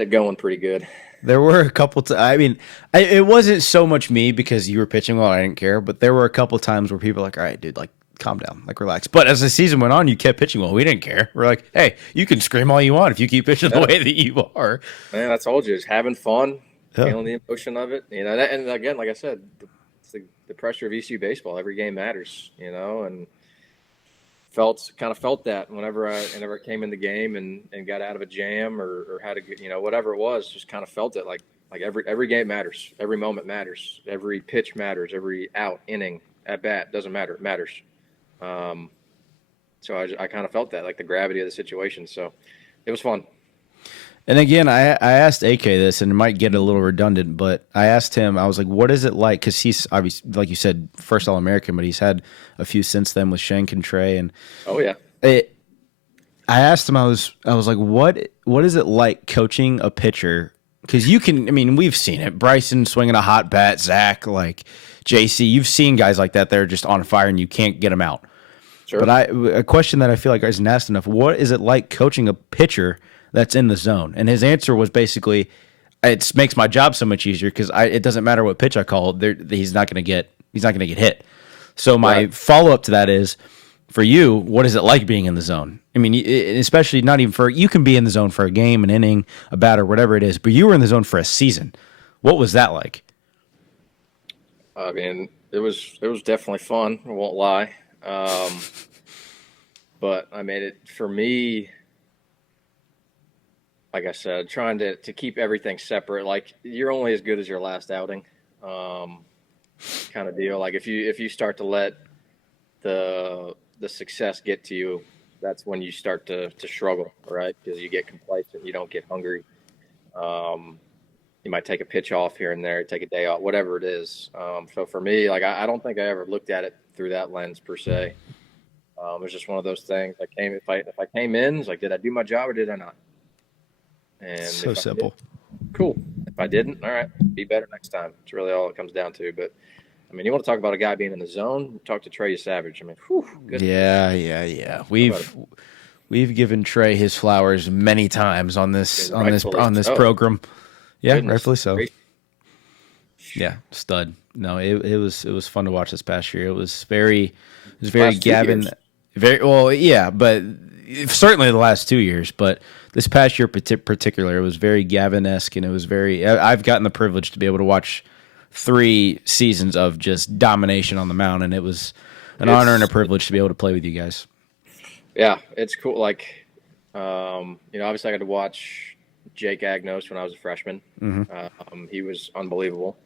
it going pretty good. There were a couple I mean, it wasn't so much me because you were pitching well, I didn't care, but there were a couple times where people were like, all right, dude, like, calm down, like, relax. But as the season went on, you kept pitching well. We didn't care. We're like, hey, you can scream all you want if you keep pitching the way that you are. Man, I told you, just having fun, feeling the emotion of it. And again, like I said, the pressure of ECU baseball, every game matters, and kind of felt that whenever I came in the game and got out of a jam or had to whatever it was, just kind of felt it like every game matters, every moment matters, every pitch matters, every out, inning, at bat, doesn't matter, it matters. So I kind of felt that, like the gravity of the situation. So it was fun. And again, I asked AK this, and it might get a little redundant, but I asked him, I was like, what is it like? Because he's obviously, like you said, first All-American, but he's had a few since then with Shank and Trey. And oh, yeah. I asked him, I was like, what is it like coaching a pitcher? Because we've seen it. Bryson swinging a hot bat, Zach, like JC. You've seen guys like that. They're just on fire, and you can't get them out. Sure. But a question that I feel like isn't asked enough, what is it like coaching a pitcher that's in the zone? And his answer was basically, it makes my job so much easier because it doesn't matter what pitch I call, he's not going to get hit. So my follow-up to that is, for you, what is it like being in the zone? I mean, especially not even you can be in the zone for a game, an inning, a batter, whatever it is, but you were in the zone for a season. What was that like? I mean, it was definitely fun. I won't lie. But I mean, for me, like I said, trying to keep everything separate. Like, you're only as good as your last outing, kind of deal. Like if you start to let the success get to you, that's when you start to struggle, right? Because you get complacent, you don't get hungry. You might take a pitch off here and there, take a day off, whatever it is. So for me, like I don't think I ever looked at it through that lens per se. It was just one of those things. If I came in, it's like, did I do my job or did I not? And so simple. Cool. If I didn't, all right, be better next time. It's really all it comes down to. But I mean, you want to talk about a guy being in the zone? Talk to Trey Savage. I mean, whew, goodness. Yeah. We've given Trey his flowers many times on this program. Yeah, Goodness. rightfully so. Great. Yeah, stud. No, it was fun to watch this past year. It was very Last 2 Gavin. years. Very well, yeah, but certainly the last 2 years. But this past year, particular, it was very Gavin-esque, and it was very. I've gotten the privilege to be able to watch 3 seasons of just domination on the mound, and it was an honor and a privilege to be able to play with you guys. Yeah, it's cool. Like, obviously I got to watch Jake Agnos when I was a freshman. He was unbelievable.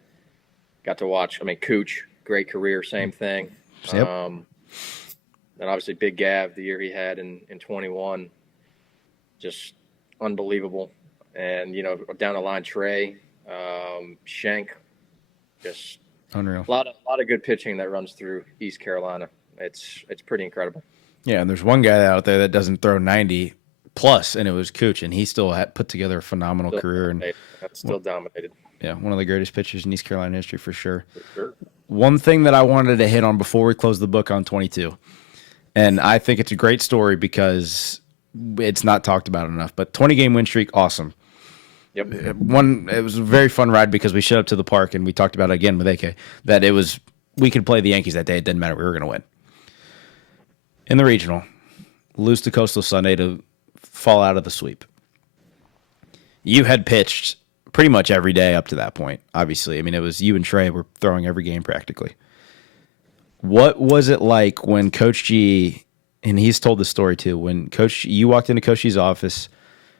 Got to watch, Cooch, great career, same thing. Yep. And obviously Big Gav, the year he had in 21, just unbelievable. And, down the line, Trey, Shank, just Unreal. a lot of good pitching that runs through East Carolina. It's pretty incredible. Yeah, and there's one guy out there that doesn't throw 90 plus, and it was Cooch, and he still had put together a phenomenal career. And still dominated. Yeah, one of the greatest pitchers in East Carolina history for sure. For sure. One thing that I wanted to hit on before we close the book on 22, and I think it's a great story because it's not talked about enough, but 20-game win streak, awesome. Yep. It was a very fun ride because we showed up to the park, and we talked about it again with AK, that we could play the Yankees that day. It didn't matter. We were going to win. In the regional, lose to Coastal Sunday to fall out of the sweep. You had pitched pretty much every day up to that point, obviously. I mean, it was you and Trey were throwing every game practically. What was it like when Coach G, and he's told the story too, when you walked into Coach G's office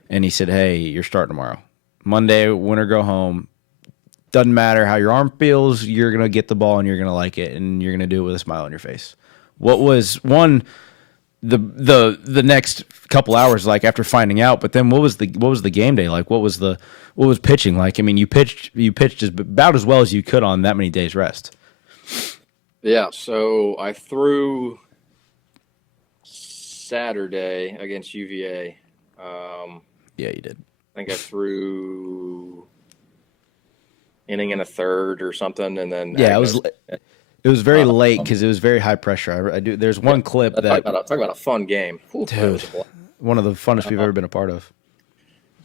and he said, "Hey, you're starting tomorrow. Monday, win or go home. Doesn't matter how your arm feels, you're going to get the ball and you're going to like it, and you're going to do it with a smile on your face." What was the next couple hours like after finding out? But then what was the game day like? What was pitching like? I mean, you pitched about as well as you could on that many days rest. Yeah, so I threw Saturday against UVA. Yeah, you did. I think I threw inning and a third or something, and then It was very late because it was very high pressure. I do. There's one clip that talk about a fun game. Whew, dude, one of the funnest we've ever been a part of.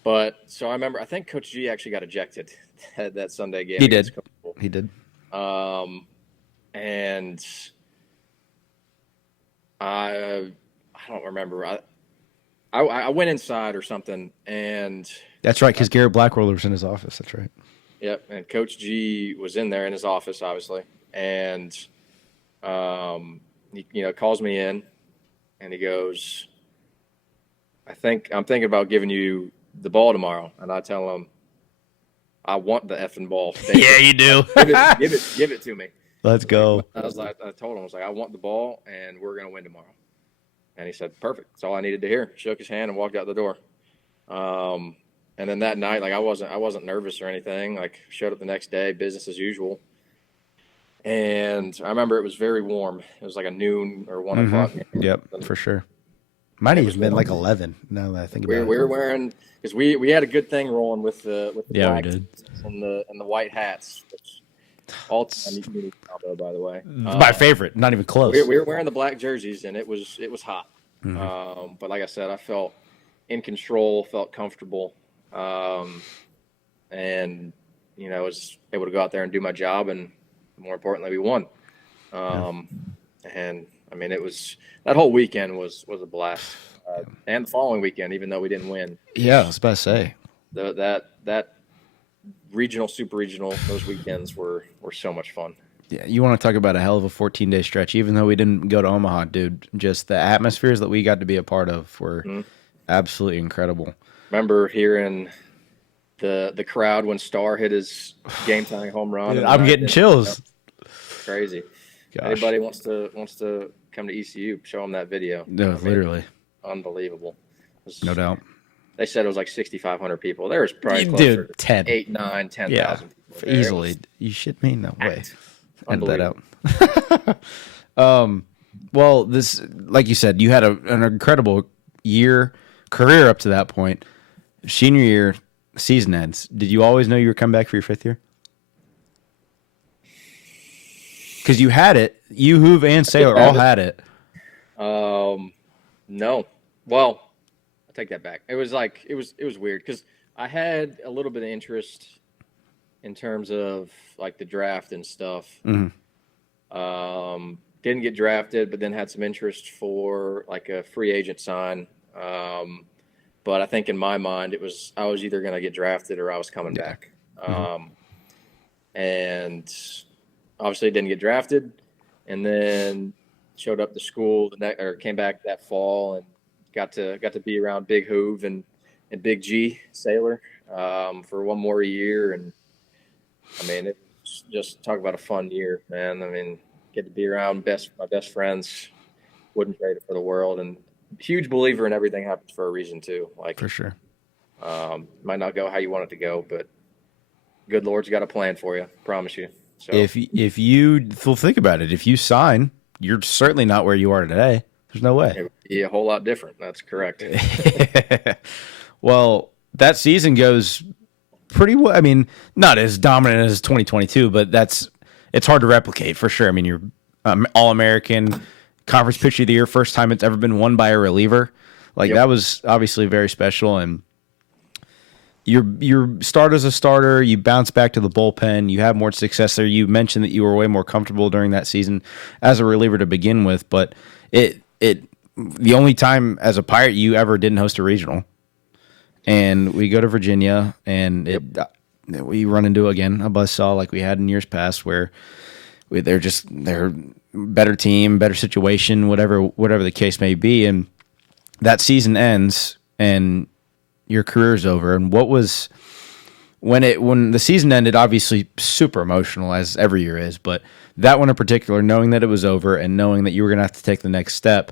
But so I remember, I think Coach G actually got ejected that Sunday game. He did. He did. And I don't remember. I went inside or something, and that's right, because Garrett Blackwell was in his office. That's right. Yep, and Coach G was in there in his office, obviously. And, he calls me in, and he goes, I'm thinking about giving you the ball tomorrow. And I tell him, I want the effing ball. Yeah, you do. give it to me. Let's go. I told him, I was like, I want the ball, and we're going to win tomorrow. And he said, perfect. That's all I needed to hear. Shook his hand and walked out the door. And then that night, like I wasn't nervous or anything. Like showed up the next day, business as usual. And I remember it was very warm. It was like a noon or 1 o'clock. Yep, for sure. Might have even been like 11. Now that I think about it, we were wearing, because we had a good thing rolling with the black we did. and the white hats. Which all time unique combo, by the way. My favorite, not even close. We were wearing the black jerseys, and it was hot. But like I said, I felt in control, felt comfortable, and was able to go out there and do my job, and more importantly, we won. And I mean, it was that whole weekend was a blast, and the following weekend, even though we didn't win. Yeah, I was about to say that regional, super regional, those weekends were so much fun. Yeah, you want to talk about a hell of a 14-day stretch, even though we didn't go to Omaha, dude. Just the atmospheres that we got to be a part of were absolutely incredible. Remember hearing the crowd when Starr hit his game-tying home run. Dude, I'm getting chills. Crazy. Gosh. Anybody wants to come to ECU, show them that video. No, literally. Unbelievable. No doubt. They said it was like 6,500 people. There was probably closer to 10. 8, 9, 10,000 people there. Easily. You shit me? No way. Edit Unbelievable. that out. Well, this, like you said, you had an incredible career up to that point. Senior year, season ends, did you always know you were coming back for your 5th year? Because you had it. You, Hoove, and I did Sailor all have it. had it. No. Well, I take that back. It was weird because I had a little bit of interest in terms of like the draft and stuff. Mhm. Didn't get drafted, but then had some interest for like a free agent sign. But I think in my mind, I was either going to get drafted or I was coming Yeah. back. Mhm. And obviously didn't get drafted, and then showed up to school or came back that fall and got to be around Big Hoove and Big G Sailor for one more year. And I mean, it was just talk about a fun year, man. I mean, get to be around my best friends, wouldn't trade it for the world, and huge believer in everything happens for a reason too. For Like, sure. might not go how you want it to go, but good Lord's got a plan for you, promise you. So If you well, think about it, if you sign, you're certainly not where you are today. There's no way. it would be a whole lot different. That's correct. Well, that season goes pretty well. I mean, not as dominant as 2022, but it's hard to replicate for sure. I mean, you're All American, Conference Pitcher of the Year, first time it's ever been won by a reliever. Like Yep. that was obviously very special. And you start as a starter, you bounce back to the bullpen, you have more success there. You mentioned that you were way more comfortable during that season as a reliever to begin with, but it the only time as a Pirate you ever didn't host a regional, and we go to Virginia, and Yep. we run into again a buzzsaw like we had in years past, where they're better team, better situation, whatever the case may be, and that season ends and your career's over. And what was when the season ended? Obviously, super emotional as every year is, but that one in particular, knowing that it was over and knowing that you were going to have to take the next step,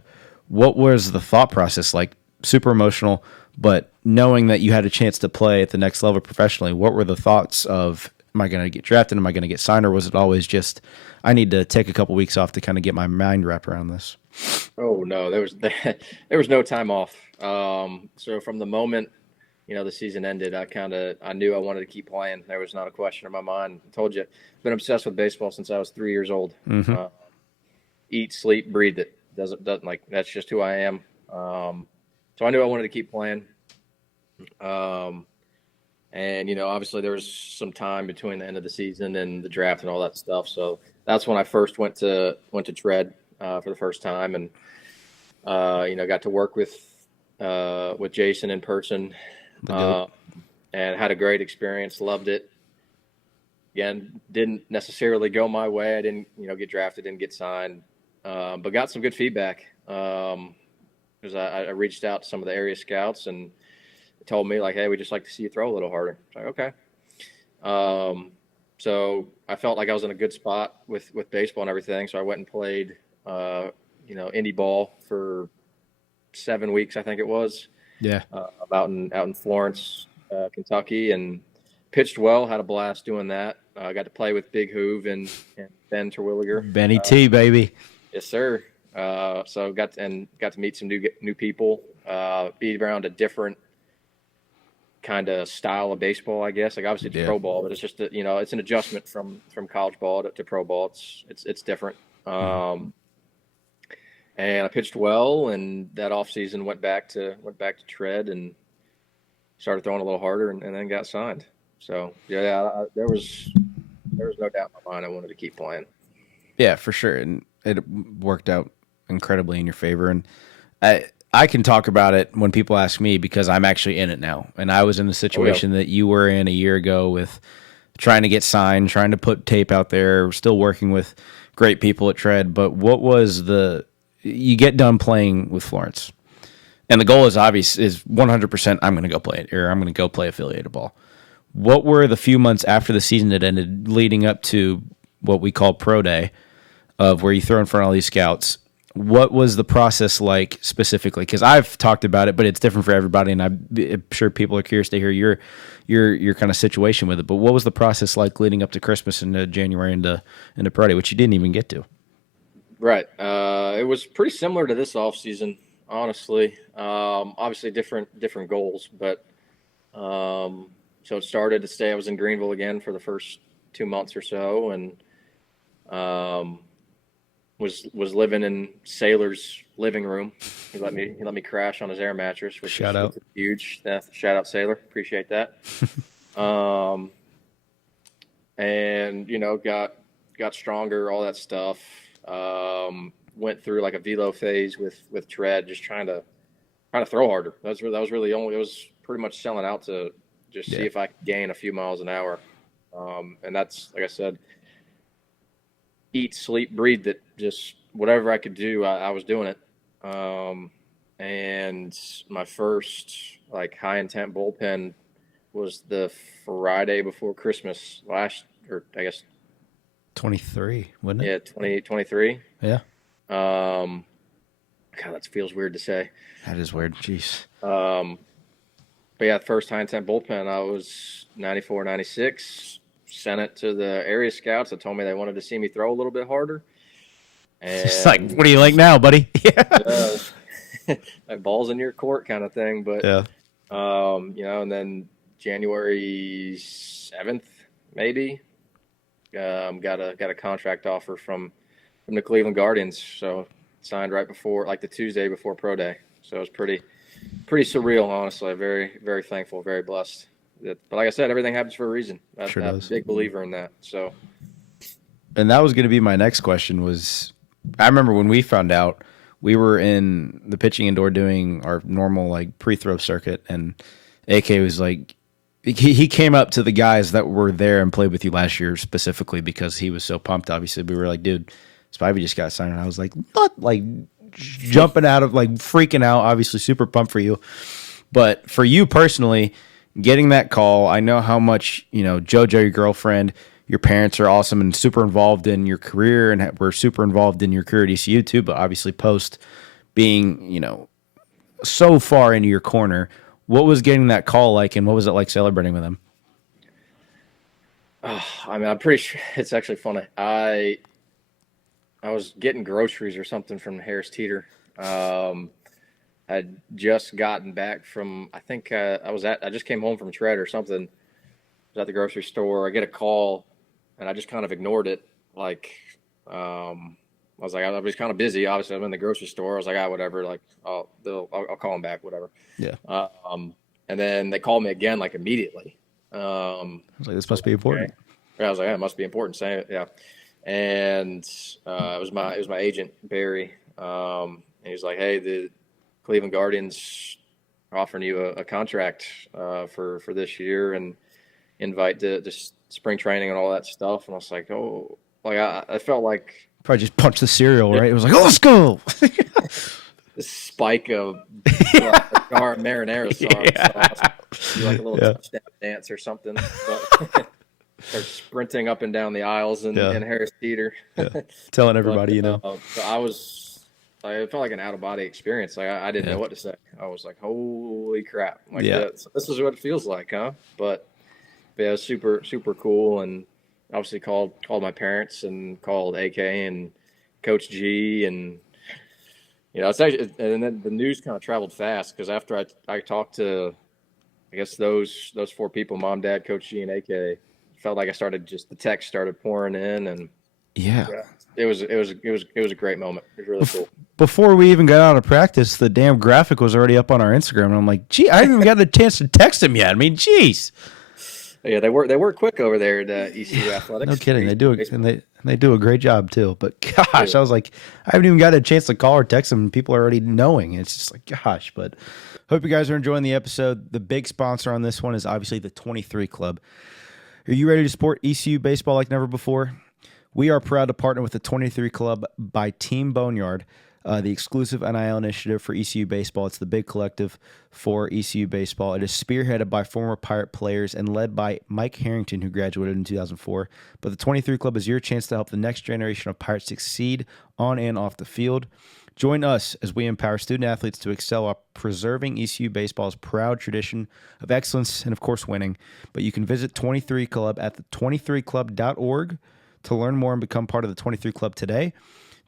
what was the thought process like? Super emotional, but knowing that you had a chance to play at the next level professionally, what were the thoughts of? Am I going to get drafted? Am I going to get signed? Or was it always just, I need to take a couple weeks off to kind of get my mind wrapped around this? Oh no, there was no time off. So from the moment the season ended, I knew I wanted to keep playing. There was not a question in my mind. I told you, I've been obsessed with baseball since I was 3 years old. Mm-hmm. Eat, sleep, breathe it. Doesn't like that's just who I am. So I knew I wanted to keep playing. Um, and obviously there was some time between the end of the season and the draft and all that stuff. So that's when I first went to Tread for the first time, and got to work with Jason in person, The goat. and had a great experience. Loved it. Again, didn't necessarily go my way. I didn't, get drafted, didn't get signed, but got some good feedback. Because I reached out to some of the area scouts and they told me like, "Hey, we just like to see you throw a little harder." I was like, okay. So I felt like I was in a good spot with baseball and everything. So I went and played, indie ball for 7 weeks, I think it was, Yeah. out in Florence, Kentucky, and pitched well. Had a blast doing that. Got to play with Big Hoove and Ben Terwilliger. Benny T, baby. Yes, sir. So got to meet some new people. Be around a different kind of style of baseball, I guess. Like obviously it's Yeah. pro ball, but it's just it's an adjustment from college ball to pro ball. It's different. And I pitched well, and that off season went back to Tread and started throwing a little harder, and then got signed. So yeah, there was no doubt in my mind I wanted to keep playing. Yeah, for sure. And it worked out incredibly in your favor. And I can talk about it when people ask me because I'm actually in it now. And I was in the Oh yeah, situation that you were in a year ago with trying to get signed, trying to put tape out there, still working with great people at Tread. But what was you get done playing with Florence? And the goal is obvious is 100% I'm going to go play it, or I'm going to go play affiliated ball. What were the few months after the season that ended leading up to what we call pro day of where you throw in front of all these scouts? What was the process like specifically? Because I've talked about it, but it's different for everybody, and I'm sure people are curious to hear your kind of situation with it. But what was the process like leading up to Christmas into January into pro day, which you didn't even get to? right. It was pretty similar to this off season, honestly. Obviously different goals, but so it started to stay. I was in Greenville again for the first 2 months or so, and um, was living in Sailor's living room. He let me crash on his air mattress, which Shout out. is huge. Shout out Sailor, appreciate that. um, and got stronger, all that stuff. Went through like a velo phase with tread, just trying to throw harder. That was really only. It was pretty much selling out to just see if I could gain a few miles an hour. And that's, like I said, eat, sleep, breathe it. Just whatever I could do, I was doing it. And my first like high intent bullpen was the Friday before Christmas or I guess 23, wasn't it? Yeah, 2023. Yeah. God, that feels weird to say. That is weird. Jeez. But yeah, first high intent bullpen, I was 94, 96. Sent it to the area scouts that told me they wanted to see me throw a little bit harder. And it's like, what do you like now, buddy? Yeah. Like balls in your court kind of thing. But yeah. And then January 7th, maybe, got a contract offer from the Cleveland Guardians. So signed right before, like the Tuesday before pro day. So it was pretty surreal, honestly. Very, very thankful, very blessed. But like I said, everything happens for a reason. I'm a big believer in that. So, and that was going to be my next question. I remember when we found out, we were in the pitching indoor doing our normal like pre-throw circuit, and AK was like, he came up to the guys that were there and played with you last year specifically because he was so pumped. Obviously, we were like, dude, Spivey just got signed, and I was like, what? Like jumping out of like freaking out. Obviously, super pumped for you, but for you personally, getting that call, I know how much JoJo, your girlfriend, your parents are awesome and super involved in your career, and we're super involved in your career at ECU too. But obviously, post being so far into your corner, what was getting that call like, and what was it like celebrating with them? I mean, I'm pretty sure it's actually funny. I was getting groceries or something from Harris Teeter. I'd just gotten back from, I think I just came home from Tread or something. I was at the grocery store. I get a call, and I just kind of ignored it. Like, I was like, I was kind of busy. Obviously, I'm in the grocery store. I was like, whatever. Like, I'll call them back, whatever. Yeah. And then they called me again, like immediately. I was like, this must be important. Okay. I was like, it must be important. Saying it, yeah. And it was my agent Barry. And he was like, hey, the Cleveland Guardians are offering you a contract for this year and invite to spring training and all that stuff. And I was like, oh, like I felt like probably just punched the cereal, right? It was like, oh, let's go. This spike of jar marinara sauce. Do like a little touchdown dance or something. But start sprinting up and down the aisles in Harris Teeter. Telling everybody, So it felt like an out of body experience. Like I didn't know what to say. I was like, holy crap! Like this is what it feels like, huh? But yeah, it was super super cool, and obviously called my parents and called AK and Coach G, and it's actually, and then the news kind of traveled fast because after I talked to, I guess those four people, Mom, Dad, Coach G, and AK, felt like the text started pouring in, and it was a great moment. It was really cool. Before we even got out of practice, the damn graphic was already up on our Instagram, and I'm like, gee, I haven't even got a chance to text him yet. I mean, geez. Yeah, they work quick over there at ECU Athletics. No kidding, they do they do a great job too. But gosh, I was like, I haven't even got a chance to call or text them, and people are already knowing. It's just like, gosh. But hope you guys are enjoying the episode. The big sponsor on this one is obviously the 23 Club. Are you ready to support ECU baseball like never before? We are proud to partner with the 23 Club by Team Boneyard, the exclusive NIL initiative for ECU baseball. It's the big collective for ECU baseball. It is spearheaded by former Pirate players and led by Mike Harrington, who graduated in 2004. But the 23 Club is your chance to help the next generation of Pirates succeed on and off the field. Join us as we empower student athletes to excel while preserving ECU baseball's proud tradition of excellence and, of course, winning. But you can visit 23 Club at the23club.org to learn more and become part of the 23 Club today.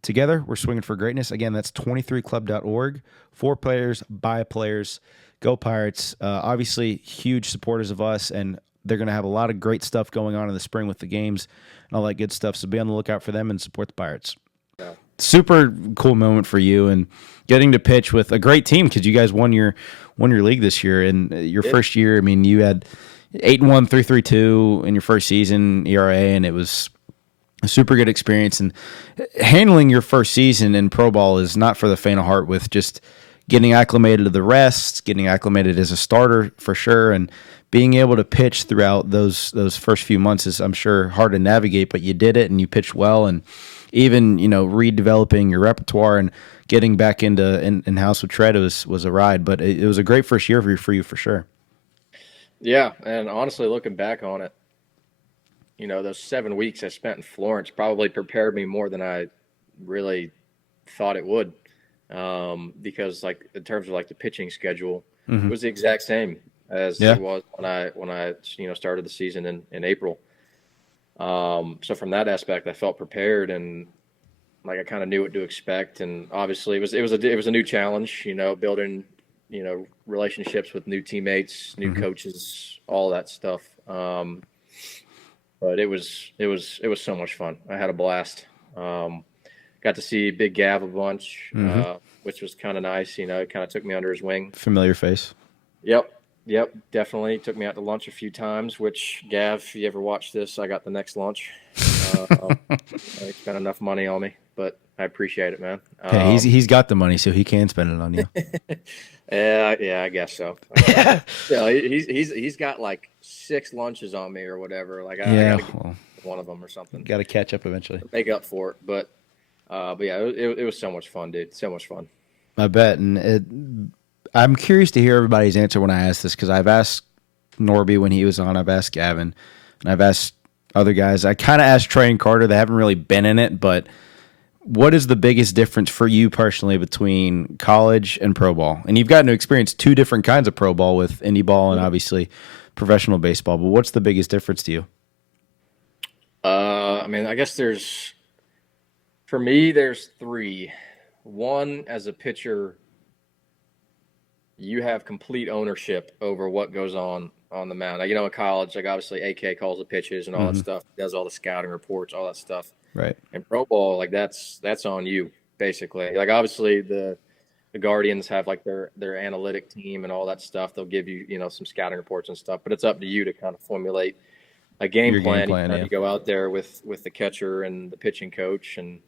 Together, we're swinging for greatness. Again, that's 23club.org. For players, by players. Go Pirates. Obviously, huge supporters of us, and they're going to have a lot of great stuff going on in the spring with the games and all that good stuff. So be on the lookout for them and support the Pirates. Yeah. Super cool moment for you, and getting to pitch with a great team because you guys won your league this year. And your first year, I mean, you had 8-1, 3.32 in your first season ERA, and it was a super good experience. And handling your first season in pro ball is not for the faint of heart, with just getting acclimated to the rest, getting acclimated as a starter for sure, and being able to pitch throughout those first few months is, I'm sure, hard to navigate, but you did it and you pitched well. And even, redeveloping your repertoire and getting back into in-house with Tread was a ride, but it was a great first year for you for sure. Yeah, and honestly, looking back on it, those 7 weeks I spent in Florence probably prepared me more than I really thought it would, because like in terms of like the pitching schedule, it was the exact same as it was when I started the season in April. So from that aspect, I felt prepared, and like I kind of knew what to expect. And obviously, it was a new challenge, building relationships with new teammates, new coaches, all that stuff. But it was so much fun. I had a blast. Got to see Big Gav a bunch, which was kind of nice. It kind of took me under his wing. Familiar face. Yep, definitely. Took me out to lunch a few times, which, Gav, if you ever watch this, I got the next lunch. He spent enough money on me, but I appreciate it, man. Hey, he's got the money, so he can spend it on you. Yeah, I guess so. He's got like 6 lunches on me or whatever. Like I got to get one of them or something. Got to catch up eventually. Make up for it, but yeah, it was so much fun, dude. So much fun. I bet, and I'm curious to hear everybody's answer when I ask this, because I've asked Norby when he was on, I've asked Gavin, and I've asked other guys. I kind of asked Trey and Carter. They haven't really been in it, but what is the biggest difference for you personally between college and pro ball? And you've gotten to experience 2 different kinds of pro ball with indie ball and obviously professional baseball, but what's the biggest difference to you? I mean, I guess for me, there's 3. One, as a pitcher, you have complete ownership over what goes on the mound. Like, in college, like obviously AK calls the pitches and all that stuff, does all the scouting reports, all that stuff. Right. And pro ball, like that's on you basically. Like obviously the Guardians have like their analytic team and all that stuff. They'll give you some scouting reports and stuff, but it's up to you to kind of formulate a game plan. You go out there with the catcher and the pitching coach, and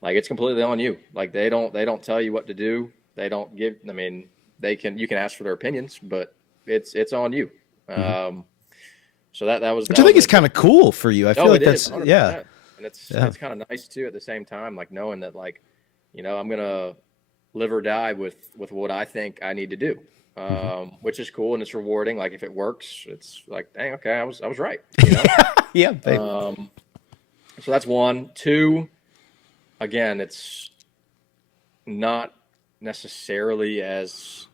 like it's completely on you. Like they don't tell you what to do. They don't give. I mean, you can ask for their opinions, but it's on you. So that was, which I think is kind of cool for you. I feel like that's 100%. Yeah. And it's kind of nice too at the same time, like knowing that like, I'm gonna live or die with what I think I need to do, which is cool and it's rewarding. Like if it works, it's like, dang, okay, I was right. Yeah. So that's 1. 2, again, it's not necessarily as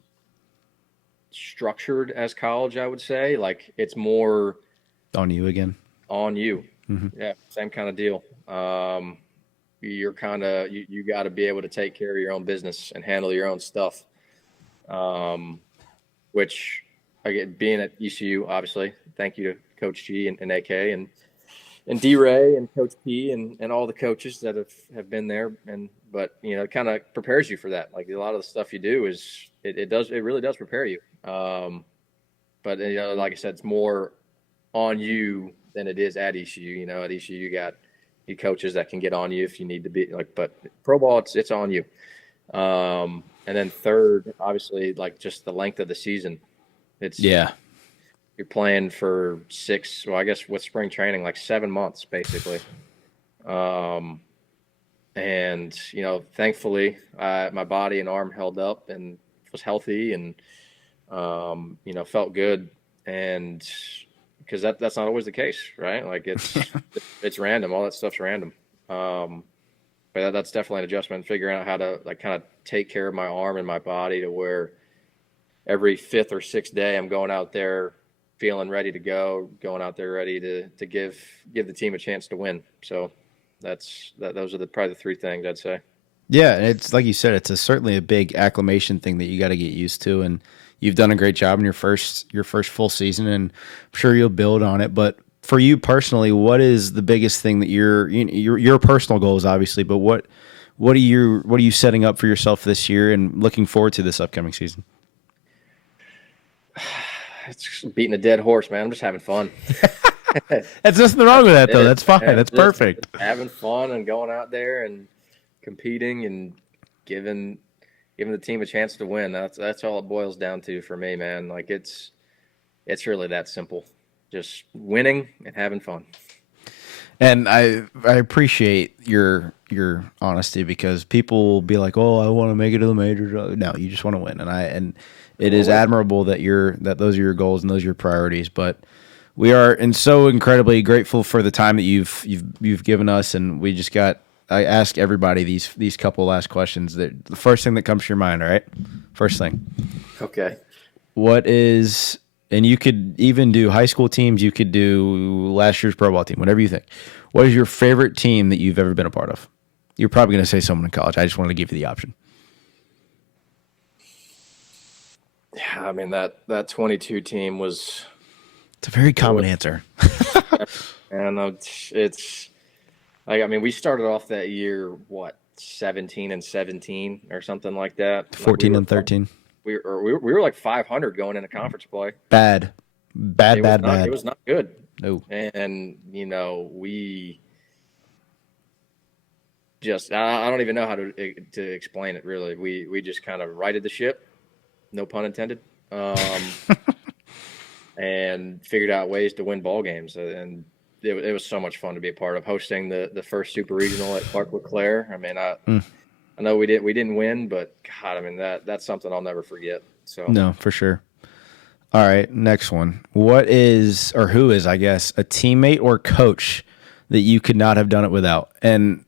structured as college, I would say. Like it's more on you again. On you. Yeah, same kind of deal. You're kind of you got to be able to take care of your own business and handle your own stuff. Which again, being at ECU, obviously, thank you to Coach G and AK and D Ray and Coach P and all the coaches that have been there. But it kind of prepares you for that. Like a lot of the stuff you do is it really does prepare you. But like I said, it's more on you than it is at ECU. At ECU you got your coaches that can get on you if you need to be like, but pro ball it's on you. And then 3rd, obviously, like just the length of the season. You're playing for 6, well, I guess with spring training, like 7 months basically. And thankfully my body and arm held up and was healthy and felt good, and because that's not always the case, right? Like it's random. All that stuff's random. But that's definitely an adjustment, figuring out how to like kind of take care of my arm and my body to where every 5th or 6th day I'm going out there feeling ready to go, going out there ready to give the team a chance to win. So those are probably the 3 things I'd say. Yeah, it's like you said, it's certainly a big acclimation thing that you got to get used to, and you've done a great job in your first full season, and I'm sure you'll build on it. But for you personally, what is the biggest thing that your personal goals, obviously, but what are you setting up for yourself this year and looking forward to this upcoming season? It's beating a dead horse, man. I'm just having fun. That's nothing wrong with that, though. That's fine. Man, That's just perfect. having fun and going out there and competing and giving the team a chance to win. That's all it boils down to for me, man. Like it's really that simple. Just winning and having fun. And I appreciate your honesty, because people will be like, "Oh, I want to make it to the majors." No, you just want to win, and it is admirable that those are your goals and those are your priorities. But we are and so incredibly grateful for the time that you've given us, and we just got. I ask everybody these couple last questions. That the first thing that comes to your mind, all right? First thing. Okay. What is, and you could even do high school teams, you could do last year's pro ball team, whatever you think. What is your favorite team that you've ever been a part of? You're probably going to say someone in college. I just wanted to give you the option. Yeah, I mean that 22 team was. It's a very common answer. And it's like, I mean, we started off that year, what, 17-17 or something like that. 14 like and 13. We were like 500 going into conference play. Bad. It was not good. No. And we just I don't even know how to explain it, really. We just kind of righted the ship, no pun intended, and figured out ways to win ball games. And it was so much fun to be a part of, hosting the first super regional at Clark LeClaire. I mean, I know we didn't win, but God, I mean that's something I'll never forget. So No, for sure. All right, next one. What is, or who is, I guess, a teammate or coach that you could not have done it without? And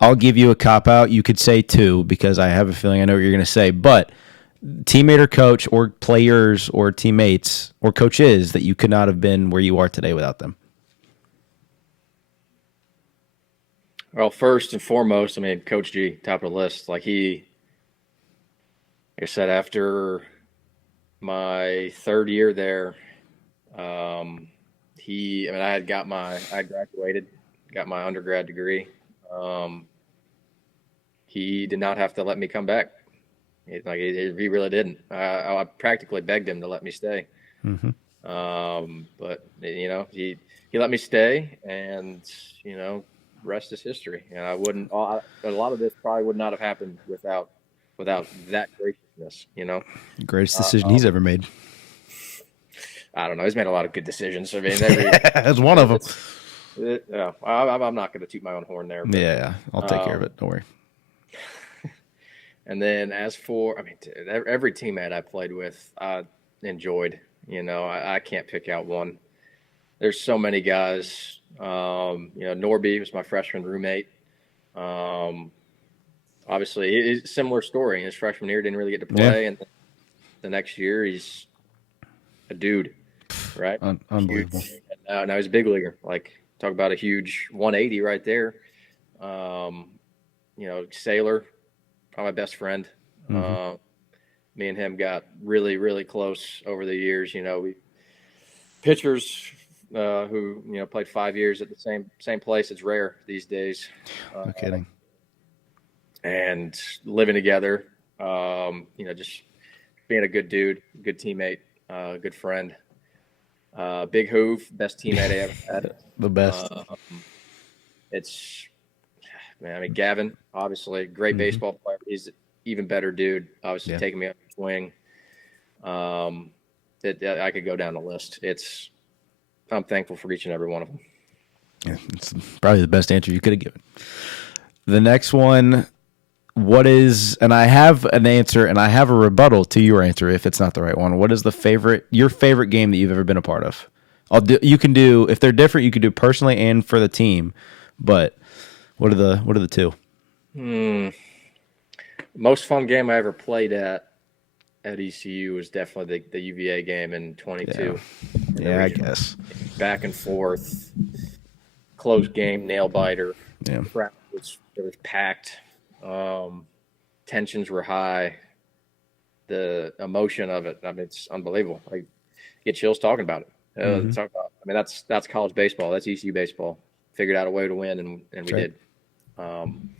I'll give you a cop out. You could say two, because I have a feeling I know what you're going to say. But teammate or coach or players or teammates or coaches that you could not have been where you are today without them. Well, first and foremost, I mean, Coach G, top of the list. Like I said, after my third year there, I mean, I graduated, got my undergrad degree. He did not have to let me come back. He really didn't. I practically begged him to let me stay. Mm-hmm. But he let me stay, and rest is history. And I wouldn't. A lot of this probably would not have happened without that graciousness. Greatest decision he's ever made. I don't know. He's made a lot of good decisions. I mean, that's one of them. I'm not going to toot my own horn there. But, yeah, I'll take care of it. Don't worry. And then as for, I mean, every teammate I played with, I enjoyed. I can't pick out one. There's so many guys. Norby was my freshman roommate. Obviously, it's a similar story. His freshman year didn't really get to play, and the next year he's a dude, right? Unbelievable. Now he's a big leaguer. Like, talk about a huge 180 right there. Sailor, probably my best friend. Mm-hmm. Me and him got really, really close over the years. We pitchers who played 5 years at the same place. It's rare these days. No kidding. And living together, just being a good dude, good teammate, good friend. Big Hoove, best teammate I ever had. The best. Gavin, obviously, great baseball player. He's an even better dude, obviously, taking me up the swing. I could go down the list. I'm thankful for each and every one of them. Yeah, it's probably the best answer you could have given. The next one, and I have an answer and I have a rebuttal to your answer if it's not the right one. What is your favorite game that you've ever been a part of? You can do, if they're different, you can do personally and for the team, but what are the two? Most fun game I ever played at ECU was definitely the UVA game in 22. Yeah, I guess. Back and forth, close game, nail biter. Yeah. It was packed. Tensions were high. the emotion of it. I mean, it's unbelievable. Like, get chills talking about it. I mean, that's college baseball. That's ECU baseball. Figured out a way to win, and we did. And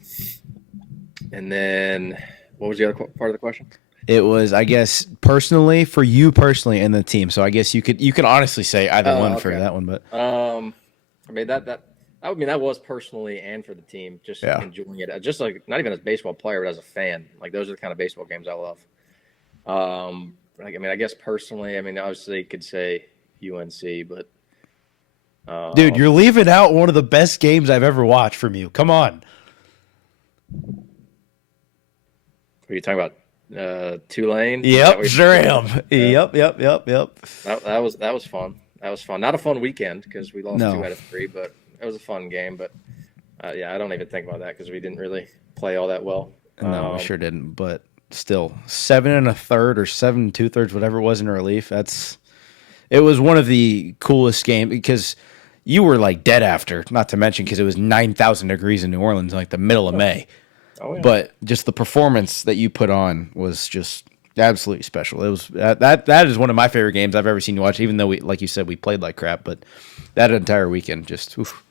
then, what was the other part of the question? It was, I guess, personally for you personally and the team. So I guess you can honestly say either one for that one. But I mean that was personally and for the team, just enjoying it. Just like not even as a baseball player, but as a fan. Like those are the kind of baseball games I love. I mean, I guess personally, I mean, obviously you could say UNC, but dude, you're leaving out one of the best games I've ever watched from you. Come on. What are you talking about? Tulane? Yep, sure am. Yep. That was fun. That was fun. Not a fun weekend because we lost 2 out of 3, but it was a fun game. But I don't even think about that because we didn't really play all that well. No, we sure didn't. But still, 7 1/3 or 7 2/3, whatever it was in relief. It was one of the coolest games because you were like dead after. Not to mention because it was 9,000 degrees in New Orleans, like the middle of May. Oh, yeah. But just the performance that you put on was just absolutely special. It was that is one of my favorite games I've ever seen you watch. Even though we, like you said, we played like crap, but that entire weekend just. Oof.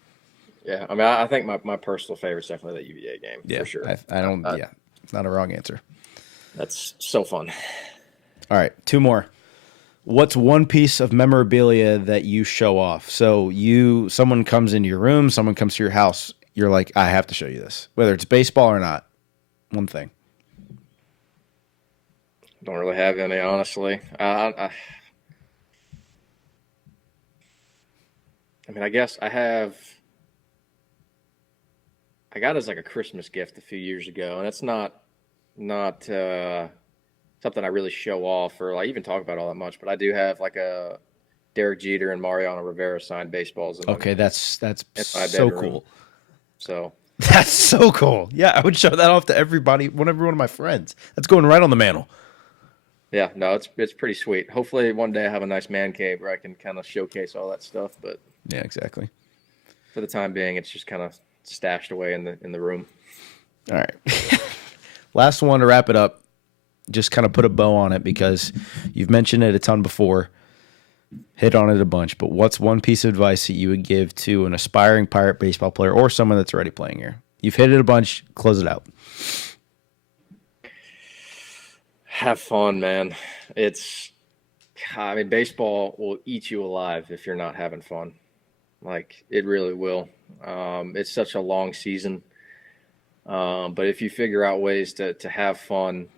Yeah, I mean, I think my personal favorite is definitely that UVA game for sure. I don't. Not a wrong answer. That's so fun. All right, 2 more. What's one piece of memorabilia that you show off? So someone comes into your room, someone comes to your house. You're like, I have to show you this, whether it's baseball or not. One thing. Don't really have any, honestly. I mean, I guess I got as like a Christmas gift a few years ago, and it's not something I really show off or like even talk about all that much. But I do have like a Derek Jeter and Mariano Rivera signed baseballs. Okay, that's so cool. So that's so cool. Yeah, I would show that off to every one of my friends. That's going right on the mantle. Yeah, no, it's pretty sweet. Hopefully one day I have a nice man cave where I can kind of showcase all that stuff. But yeah, exactly. For the time being, it's just kind of stashed away in the room. All right. Last one to wrap it up. Just kind of put a bow on it because you've mentioned it a ton before. Hit on it a bunch, but what's one piece of advice that you would give to an aspiring Pirate baseball player or someone that's already playing here? You've hit it a bunch. Close it out. Have fun, man. I mean, baseball will eat you alive if you're not having fun. Like, it really will. It's such a long season. But if you figure out ways to have fun,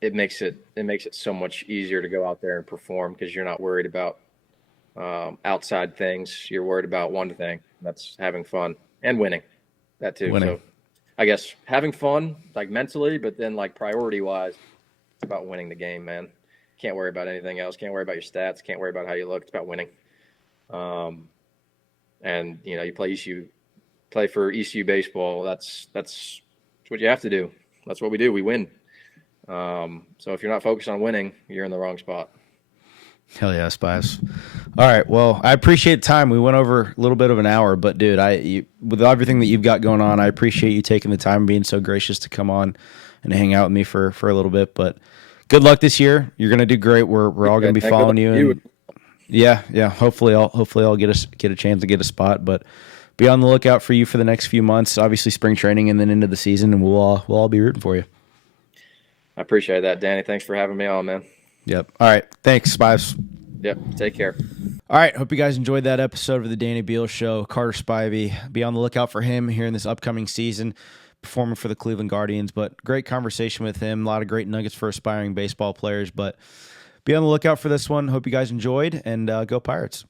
it makes it so much easier to go out there and perform because you're not worried about outside things. You're worried about one thing, that's having fun and winning. That too. Winning. So I guess having fun, like mentally, but then like priority wise, it's about winning the game, man. Can't worry about anything else. Can't worry about your stats. Can't worry about how you look. It's about winning. And you play for ECU baseball. That's what you have to do. That's what we do. We win. So if you're not focused on winning, you're in the wrong spot. Hell yeah, Spies. All right. Well, I appreciate the time. We went over a little bit of an hour, but dude, with everything that you've got going on, I appreciate you taking the time and being so gracious to come on and hang out with me for a little bit. But good luck this year. You're gonna do great. We're all gonna be following you. And yeah. Hopefully I'll get a chance to get a spot. But be on the lookout for you for the next few months. Obviously, spring training and then into the season, and we'll all be rooting for you. I appreciate that, Danny. Thanks for having me on, man. Yep. All right. Thanks, Spives. Yep. Take care. All right. Hope you guys enjoyed that episode of the Danny Beal Show. Carter Spivey. Be on the lookout for him here in this upcoming season, performing for the Cleveland Guardians. But great conversation with him. A lot of great nuggets for aspiring baseball players. But be on the lookout for this one. Hope you guys enjoyed, and go Pirates.